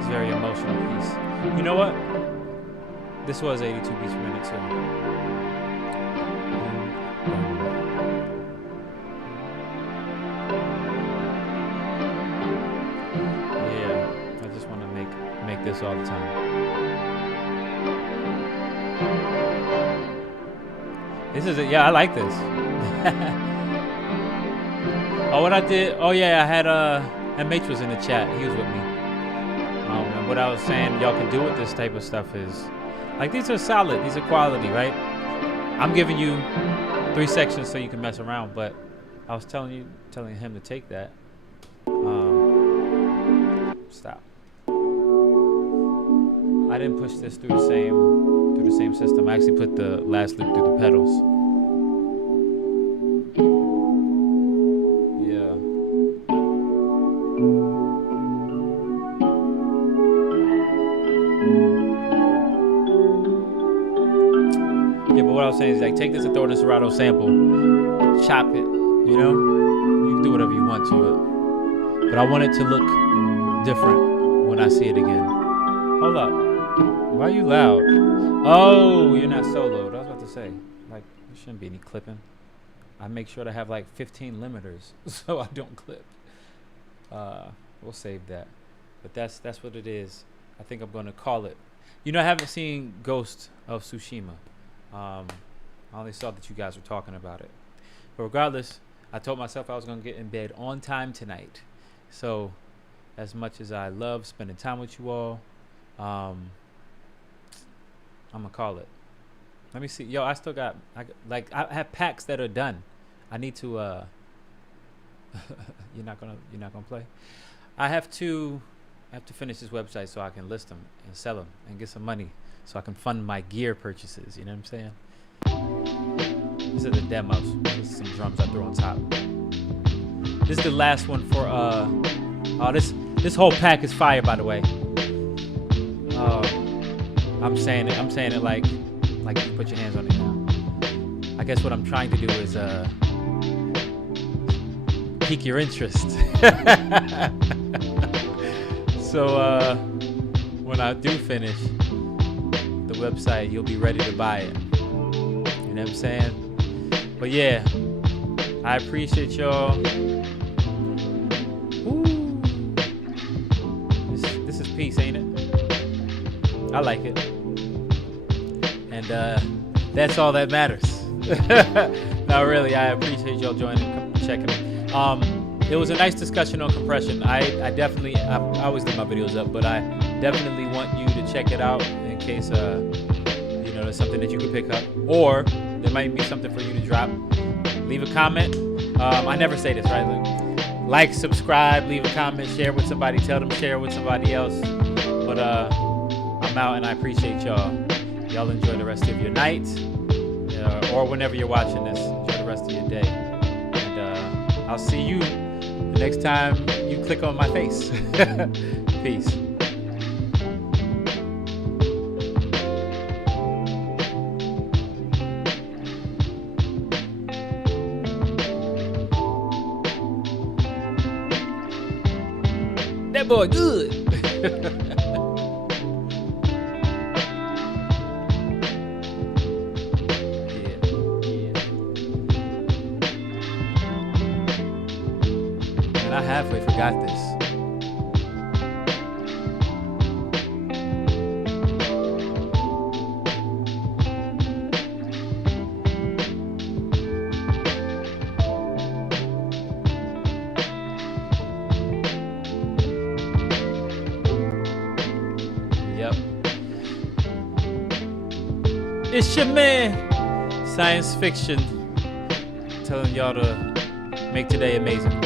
it's a very emotional piece. You know what? This was 82 beats per minute too. Yeah, I just want to make this all the time. This is it. Yeah, I like this. Oh, what I did? Oh yeah, I had and Mate was in the chat. He was with me. And what I was saying, y'all can do with this type of stuff is, like, these are solid. These are quality, right? I'm giving you 3 sections so you can mess around, but I was telling him to take that. Stop. I didn't push this through the same system. I actually put the last loop through the pedals. What I was saying is, like, take this and throw in a Serato sample, chop it, you know? You can do whatever you want to it. But I want it to look different when I see it again. Hold up. Why are you loud? Oh, you're not soloed. I was about to say, like, there shouldn't be any clipping. I make sure to have like 15 limiters so I don't clip. We'll save that. But that's what it is. I think I'm gonna call it. You know, I haven't seen Ghost of Tsushima. I only saw that you guys were talking about it. But regardless, I told myself I was gonna get in bed on time tonight. So, as much as I love spending time with you all, I'm gonna call it. Let me see. Yo, I still got, I have packs that are done. I need to you're not gonna play. I have to finish this website so I can list them and sell them and get some money so I can fund my gear purchases. You know what I'm saying? These are the demos. This is some drums I throw on top. This is the last one for oh, this whole pack is fire, by the way. I'm saying it like you put your hands on it now. I guess what I'm trying to do is pique your interest. So when I do finish the website, you'll be ready to buy it. You know what I'm saying? But yeah, I appreciate y'all. Ooh. This is peace, ain't it? I like it. And that's all that matters. No, really, I appreciate y'all joining, checking me. It was a nice discussion on compression. I definitely, I always leave my videos up, but I definitely want you to check it out in case, you know, there's something that you can pick up, or there might be something for you to drop. Leave a comment. I never say this, right? Like, subscribe, leave a comment, share with somebody, tell them share with somebody else. But I'm out, and I appreciate y'all. Y'all enjoy the rest of your night, or whenever you're watching this. Enjoy the rest of your day, and I'll see you the next time you click on my face. Peace. That boy good. I halfway forgot this. Yep. It's your man, Science Fiction, telling y'all to make today amazing.